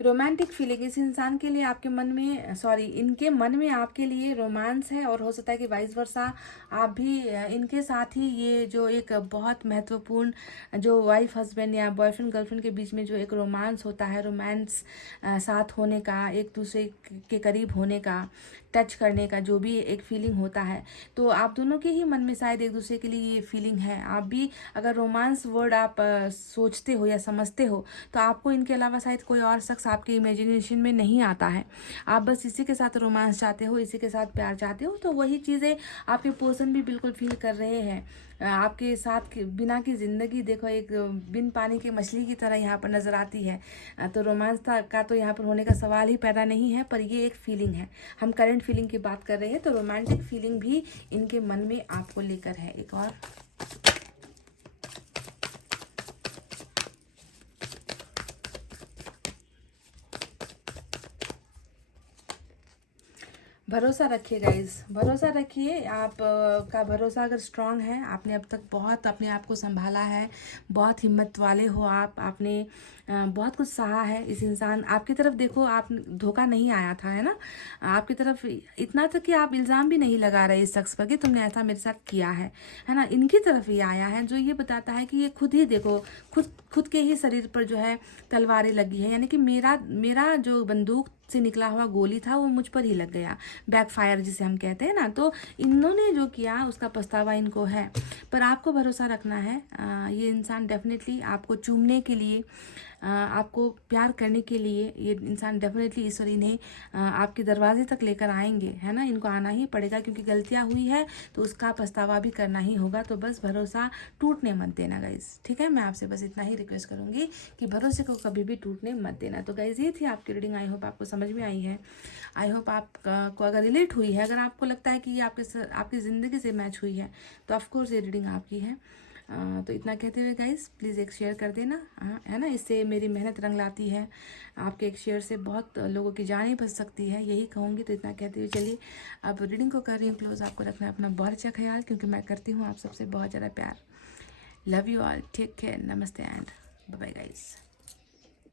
रोमांटिक फीलिंग, इस इंसान के लिए आपके मन में, इनके मन में आपके लिए रोमांस है, और हो सकता है कि वाइस वर्सा आप भी इनके साथ ही ये जो एक बहुत महत्वपूर्ण जो वाइफ हस्बैंड या बॉयफ्रेंड गर्लफ्रेंड के बीच में जो एक रोमांस होता है, रोमांस साथ होने का, एक दूसरे के करीब होने का, टच करने का, जो भी एक फीलिंग होता है, तो आप दोनों के ही मन में शायद एक दूसरे के लिए ये फीलिंग है। आप भी अगर रोमांस वर्ड आप सोचते हो या समझते हो, तो आपको इनके अलावा शायद कोई और शख्स आपके इमेजिनेशन में नहीं आता है। आप बस इसी के साथ रोमांस चाहते हो, इसी के साथ प्यार चाहते हो। तो वही चीज़ें आपके पर्सन भी बिल्कुल फील कर रहे हैं। आपके साथ बिना की ज़िंदगी देखो एक बिन पानी की मछली की तरह यहाँ पर नज़र आती है। तो रोमांस का तो यहाँ पर होने का सवाल ही पैदा नहीं है, पर ये एक फीलिंग है। हम करंट फीलिंग की बात कर रहे हैं, तो रोमांटिक फीलिंग भी इनके मन में आपको लेकर है। एक और भरोसा रखिए गाइस, भरोसा रखिए। आप का भरोसा अगर स्ट्रांग है, आपने अब तक बहुत अपने आप को संभाला है, बहुत हिम्मत वाले हो आपने बहुत कुछ सहा है। इस इंसान आपकी तरफ देखो, आप धोखा नहीं आया था, है ना। आपकी तरफ इतना तक कि आप इल्ज़ाम भी नहीं लगा रहे इस शख्स पर कि तुमने ऐसा मेरे साथ किया है ना। इनकी तरफ ही आया है, जो ये बताता है कि ये खुद ही देखो, खुद के ही शरीर पर जो है तलवारें लगी है, यानी कि मेरा जो बंदूक से निकला हुआ गोली था वो मुझ पर ही लग गया, बैकफायर जिसे हम कहते हैं ना। तो इन्होंने जो किया उसका पछतावा इनको है, पर आपको भरोसा रखना है। ये इंसान डेफिनेटली आपको चूमने के लिए, आपको प्यार करने के लिए, ये इंसान डेफिनेटली ईश्वर इन्हें आपके दरवाजे तक लेकर आएंगे, है ना। इनको आना ही पड़ेगा क्योंकि गलतियाँ हुई है तो उसका पछतावा भी करना ही होगा। तो बस भरोसा टूटने मत देना गाइज, ठीक है। मैं आपसे बस इतना ही रिक्वेस्ट करूँगी कि भरोसे को कभी भी टूटने मत देना। तो गाइज ये थी आपकी रीडिंग, आई होप आपको समझ में आई है, आई होप आपको अगर रिलेट हुई है, अगर आपको लगता है कि ये आपकी ज़िंदगी से मैच हुई है तो ऑफकोर्स ये रीडिंग आपकी है। तो इतना कहते हुए गाइस प्लीज़ एक शेयर कर देना, है ना। इससे मेरी मेहनत रंग लाती है, आपके एक शेयर से बहुत लोगों की जानें बच सकती है, यही कहूँगी। तो इतना कहते हुए चलिए अब रीडिंग को कर रही हूँ क्लोज। आपको रखना है अपना बहुत अच्छा ख्याल, क्योंकि मैं करती हूँ आप सबसे बहुत ज़्यादा प्यार। Love you all, take care, नमस्ते एंड बाय बाय गाइस।